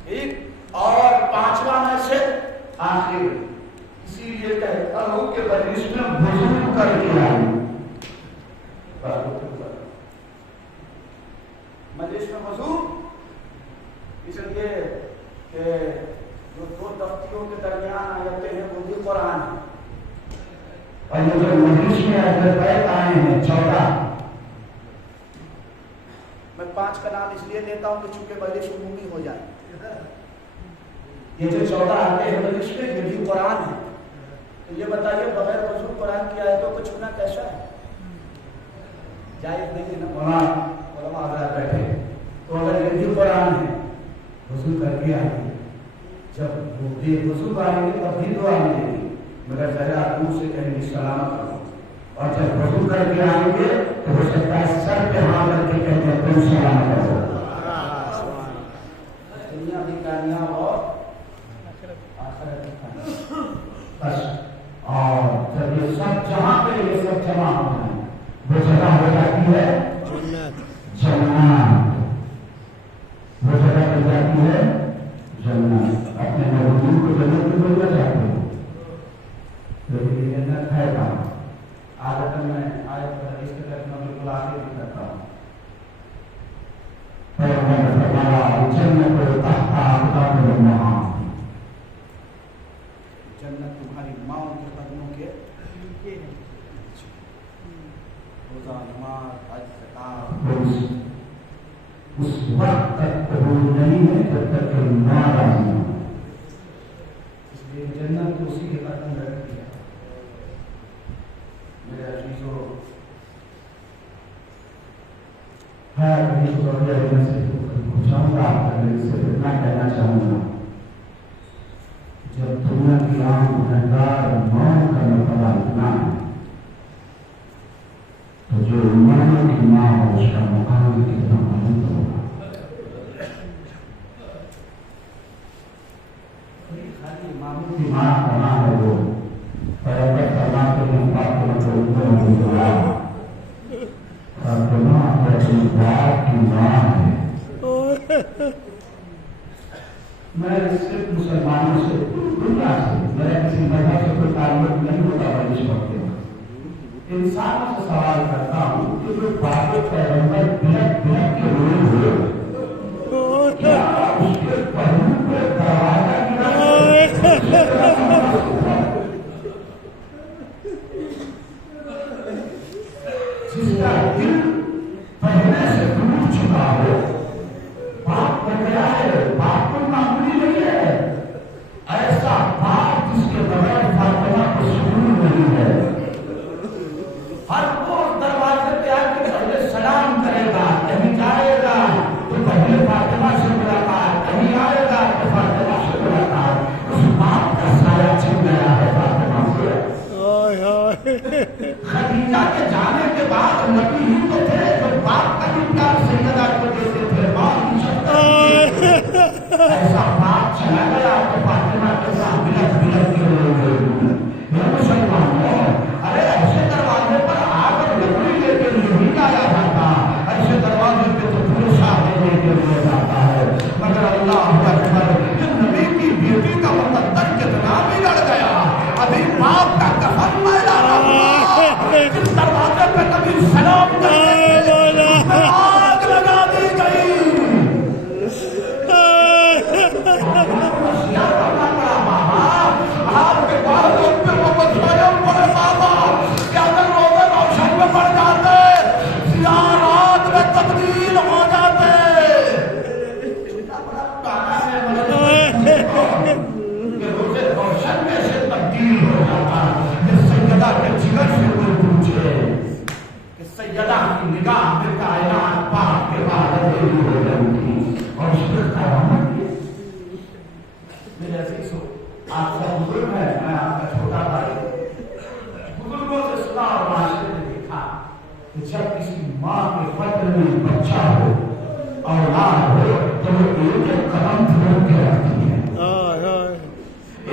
ठीक। और पांचवा मैसेज आखिर, इसीलिए कहता हूं कि मजलिस में वजू करके आए। मजलिस में वजू इसलिए कि जो दो तख्तियों के दरमियान आयतें हैं वो भी कुरान है, और ये जो मजलिस में अहले बैत आए हैं 14, मैं 5 का नाम इसलिए लेता हूं कि चूंकि मजलिस उमूमी हो जाए। ये जो 14 आते हैं मजलिस में ये भी कुरान है। तो ये बताइए बगैर वजू कुरान की आयतों को छूना कैसा है? जायज नहीं है ना। उलमा हज़रात बैठे, तो अगर ये भी कुरान है वजू करके आइए। जब वो बेवजू आएंगे तब भी दुआ मिलेगी, मगर जरा दूर से कहेंगे सलामत करो। और जब वजू करके आएंगे तो हो सकता है सर पे हाथ रख के कहते हैं तुम सलामत करो। दुनिया की कामयाब और आखिरत की कामयाब बस। और जब ये सब जहां पे ये सब जमा होना है वो जगह हो जाती है जन्नत। वो जगह हो जाती है जन्नत। अपने महबूब को जन्नत में बोलना चाहते हो, लेकिन ये जन्नत है कहाँ? आदत में आयत इसके तरफ मैं बिल्कुल आगे भी करता हूँ। जन्नत तुम्हारी माँ के कदमों के रोजा नमाज हज ज़कात उस वक्त तक कबूल नहीं है जब तक माँ राजी हो। इसलिए जन्नत तो उसी के कदम रखती है। मेरे अजीजों, मैं अपनी शुक्रिया से पूछाऊंगा, इससे इतना कहना चाहूंगा, जब दुनिया की आम गुनहगार मौत का मरतबा इतना है तो जो मरने की माँ हो उसका मुकाम कितना बुलंद होगा। खाली मामू की माँ बना है वो पैगंबर फरमाते हैं फातिमा को फातिमा अपनी बाप की माँ है। मैं सिर्फ मुसलमानों से दुनिया से मेरा किसी मजहब से कोई ताल्लुक नहीं होता है। इस वक्त इंसानों से सवाल करता हूँ कि जो बाप पैगंबर बिलक बिलक के रोए हुए क्या उसके पहलू पे दरवाजा जिसका दिल पहले से टूट चुका हो बाप बन गया है। बाप कोई मामूली नहीं है। ऐसा बाप जिसके बगैर फातिमा को सुकून नहीं है। हर रोज दरवाजे पे आके पहले सलाम करेगा, कहीं जाएगा तो पहले फातिमा से मुलाकात, कहीं आएगा तो फातिमा से मुलाकात। उस बाप का साया छिन गया है फातिमा से। खदीजा के जाने के बाद नबी ही तो थे जो बाप का इनकार सैयदा को देते थे। ऐसा बाप चला गया तो फातिमा के साथ बिलक बिलक के रोए। मुसलमानों, अरे ऐसे दरवाजे पर आकर लकड़ी लेके नहीं आया जाता, ऐसे दरवाजे पे तो भरोसा लेके लिया जाता है। मगर अल्लाह अकबर, नबी की बेटी का मुकद्दर कितना बिगड़ गया। अभी बाप का कफन मैला इस दरवाजे पे कभी सलाम आग लगा दी गई। करना पड़ा बाबा, जैसी सो आपका बुजुर्ग है, मैं आपका छोटा भाई, बुजुर्गों से सुना और माशरे में देखा कि जब किसी माँ के पेट में बच्चा हो, औलाद हो, तो वो एक एक कदम ढूंढ के रखती है,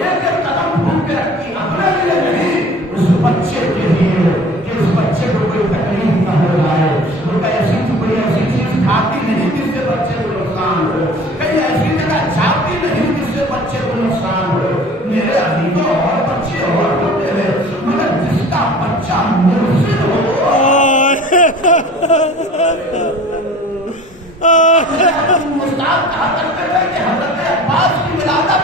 एक एक कदम ढूंढ के रखती है, अपने लिए नहीं, उस बच्चे के लिए, कि उस बच्चे को कोई तकलीफ न हो जाए। वो कोई ऐसी चीज खाती नहीं जिससे बच्चे को नुकसान हो, कहीं ऐसी जगह जाती नहीं जिससे बच्चे को नुकसान हो। मेरे अभी तो और बच्चे और होते हैं, मगर जिसका बच्चा मुर्शिद हो, मुस्ताद कहा करते थे कि हज़रत अब्बास की विलादत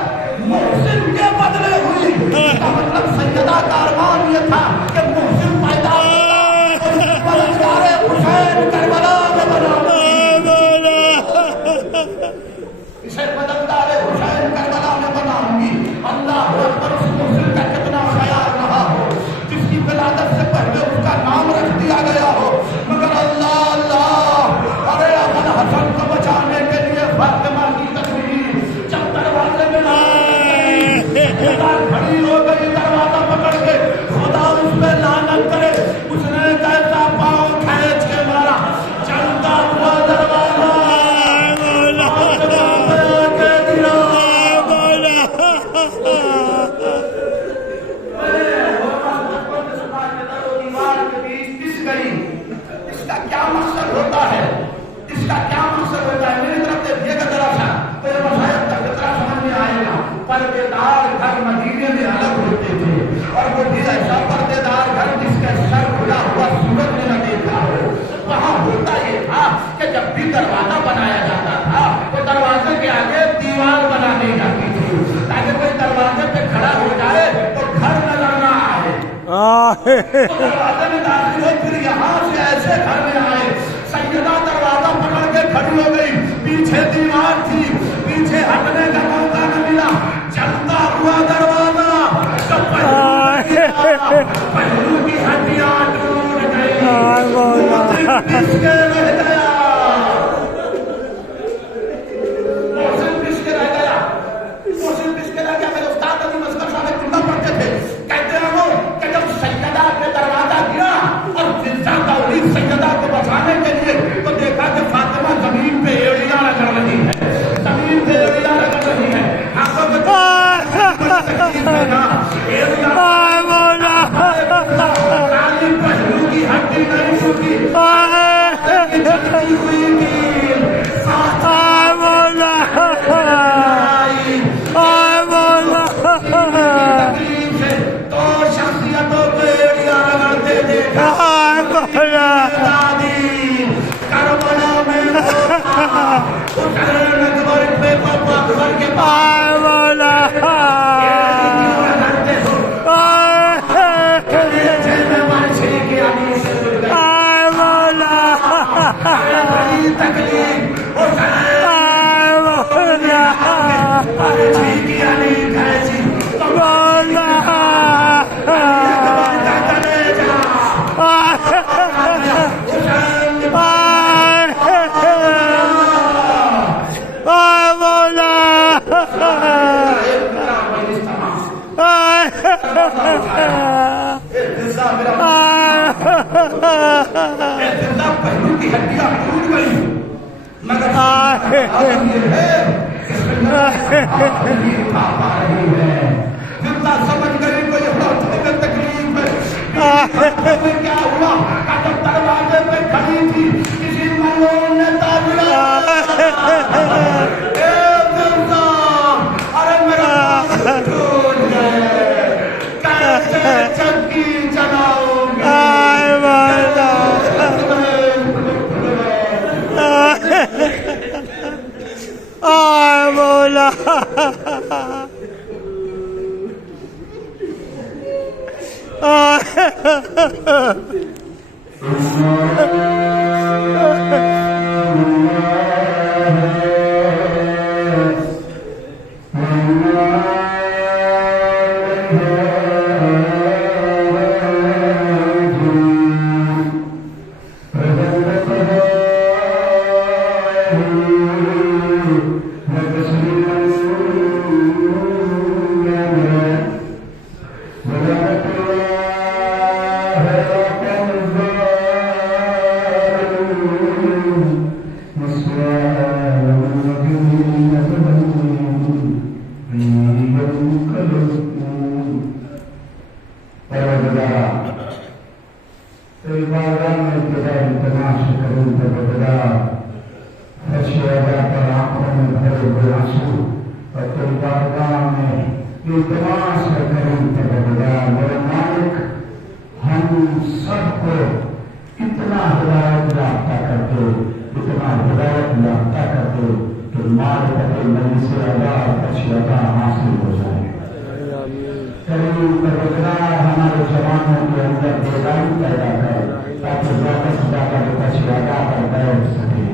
मुहसिन के बदले हुई। इसका मतलब सैयदा का अरमान ये था कि मुहसिन पैदा हुसैन करबला में बनाऊंगी, इसे बदलदारे हुसैन करबला में बनाऊंगी। अल्लाह अकबर, उस मुहसिन का कितना ख्याल रहा हो, जिसकी विलादत से पहले उसका नाम रख दिया गया हो, मगर अल्लाह अल्लाह, अरे अमन हसन को बचाने के लिए फातिमा की तकलीफ जब दरवाजे में खड़ी हो गई, दरवाजा पकड़ के, खुदा उस पे लानत करे, उसने कैसा पाँव खींच के मारा, चलता हुआ दरवाजा इसका क्या मकसद होता है, इसका क्या मकसद होता है, मेरी तरफ देखिएगा जरा सा, तो ये मसायब का कितना समझ में आएगा। पर्देदार घर मदीने में अलग होते थे, और वो भी ऐसा पर्देदार घर जिसके सर खुला हुआ सूरज में न देखा हो। वहां होता ये था कि जब भी दरवाजा बनाया जाता था तो दरवाजे के आगे दीवार बना दी जाती थी, ताकि कोई दरवाजे पे खड़ा हो जाए तो घर नजर न आए, तो दरवाजे में दाखिल हो, फिर यहाँ से ऐसे घर में आए। सैयदा दरवाजा पकड़ के खड़ी हो गई, पीछे दीवार थी, पीछे हटने का मौका न मिला, चलता हुआ दरवाजा, सब पहलू की हड्डियां टूट गई, पिसके रह गया, मोहसिन पिसके रह गया, मोहसिन पिसके रह गया। मेरे उस्ताद अली मस्कर साहब जुमला पढ़ते थे, कहते हैं वो कि जब सैयदा पे दरवाजा गिरा और जिंदा दौड़ी सैयदा को बचाने के लिए, तो देखा कि फातिमा जमीन पे एड़ियां रगड़ रही है, जमीन पे एड़ियां रगड़ रही है, हाथों में काली पहलू की हड्डी नहीं टूटी, हुई तो शख्सियतों पे एड़ियां रगड़ते देखा, करबला में हुसैन अकबर पे पापा अकबर के पहलू की हड्डियां टूट गई, मगर जितना समझ गई कोई तकलीफ है, क्या हुआ, जब दरवाजे पे खड़ी थी, किसी मलून ने ताजरा, अरे मेरा टूट गए, कैसे चक्की चलाऊंगी, बोला इल्तमास करूं बदला फशियादा पर आंखों में भरे हुए आंसू और तेरी बारगाह में इल्तमास करूं बदला मेरे मालिक हम सबको इतना हिदायत याफ्ता करते इतना हिदायत याफ्ता करते कि मालिक नबी से अदा फशियादा हासिल हो जाए। करीब परवरदिगार हमारे जवानों के अंदर बेदारी पैदा कर ताकि ज्यादा से ज्यादा फशियादा पर बैठ सके।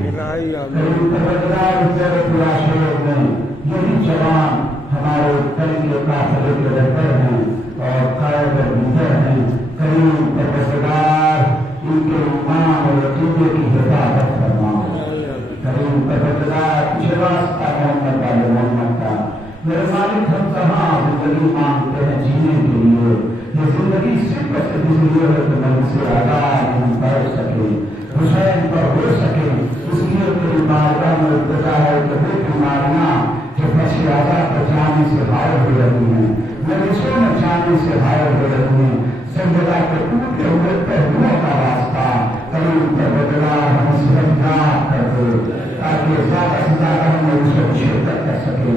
करीब परवरदिगार तेरे पुराशों में यही जवान हमारे कल के काफिले के रहबर हैं और कायद लीडर हैं। करीब परवरदिगार इनके ईमान और अकीदे की हिफाजत फरमा। करीब परवरदिगार कुछ रास्ता मोहम्मद वाले मोहम्मद का मेरे मालिक हम कहाँ जिंदगी मांगते हैं जीने के लिए। ये जिंदगी सिर्फ इसलिए है कि मन से आजाद हम बैठ सके हुसैन पर हो सके। इसलिए तेरी बारगाह में इल्तिजा है कि वे बीमारियां जो फशियादा पर जाने से हायल हो रही हैं मरीजों में जाने से हायल हो रही हैं संजदा के टूटे हुए पहलुओं का रास्ता करीब पर बदला हम सिर्फ याद कर दो ताकि ज्यादा से ज्यादा हम उसको शिरकत कर सके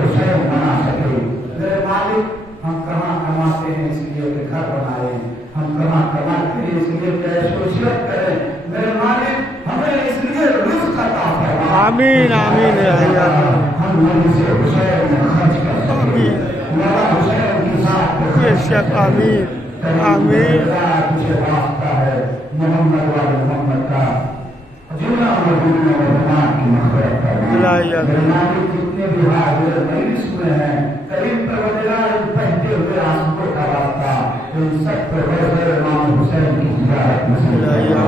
हुसैन बना सके। मेरे मालिक हम कहाँ कमाते हैं इसलिए कि घर बनाए हम कहाँ कमाते हैं इसलिए कि ऐशोशियत करें। मेरे मालिक हमें इसलिए रिज़्क़ अता फरमा। आमीन आमीन हम नबी से हुसैन में खर्च कर सके मेरा हुसैन की साथ बेशक आमीन आमीन। तुझे वास्ता है मोहम्मद वाले मोहम्मद का जिन्ना मदीना में बना की मग़फ़िरत करना। मेरे मालिक जितने भी हाजिर मजलिस में हैं करीब परवरदिगार बहते हुए आंसुओं का रास्ता इन सब पे रोज़े इमाम हुसैन की ज़ियारत नसीब फरमा।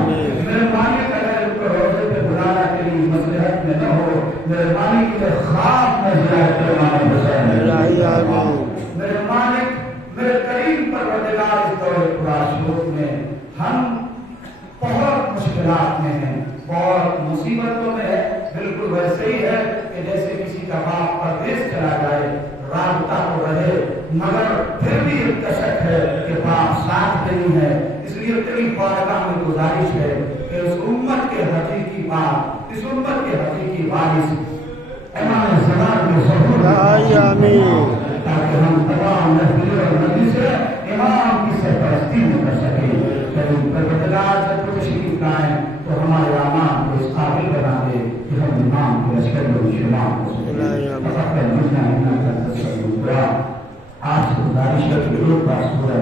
मेरे मालिक अगर इनको रोज़े पे बुलाना तेरी मसलहत में न हो मेरे मालिक के ख्वाब में ज़ियारत इमाम हुसैन। मेरे मालिक मेरे करीब परवरदिगार इस दौरे पुराशोक में हम बहुत मुश्किलात में हैं बहुत मुसीबतों में है। बिल्कुल वैसे ही है कि जैसे किसी का बाप परदेश चला जाए राबता तो रहे मगर फिर भी एक कसक है कि बाप साथ नहीं है। इसलिए तेरी बारगाह में गुजारिश है कि उस उम्मत के हकीकी बाप इस उम्मत के हकीकी वारिस इमाम ज़मान के ज़हूर ताकि हम तमाम नबी और नबी से इमाम की सरपरस्ती में कर सके। करीब परवरदिगार जब तशरीफ लाए तो हमारे आमान को इस काबिल बना दे कि हम इमाम के लश्कर में शुमार हो सके। आज गुजारिश है कि एक बार सूरह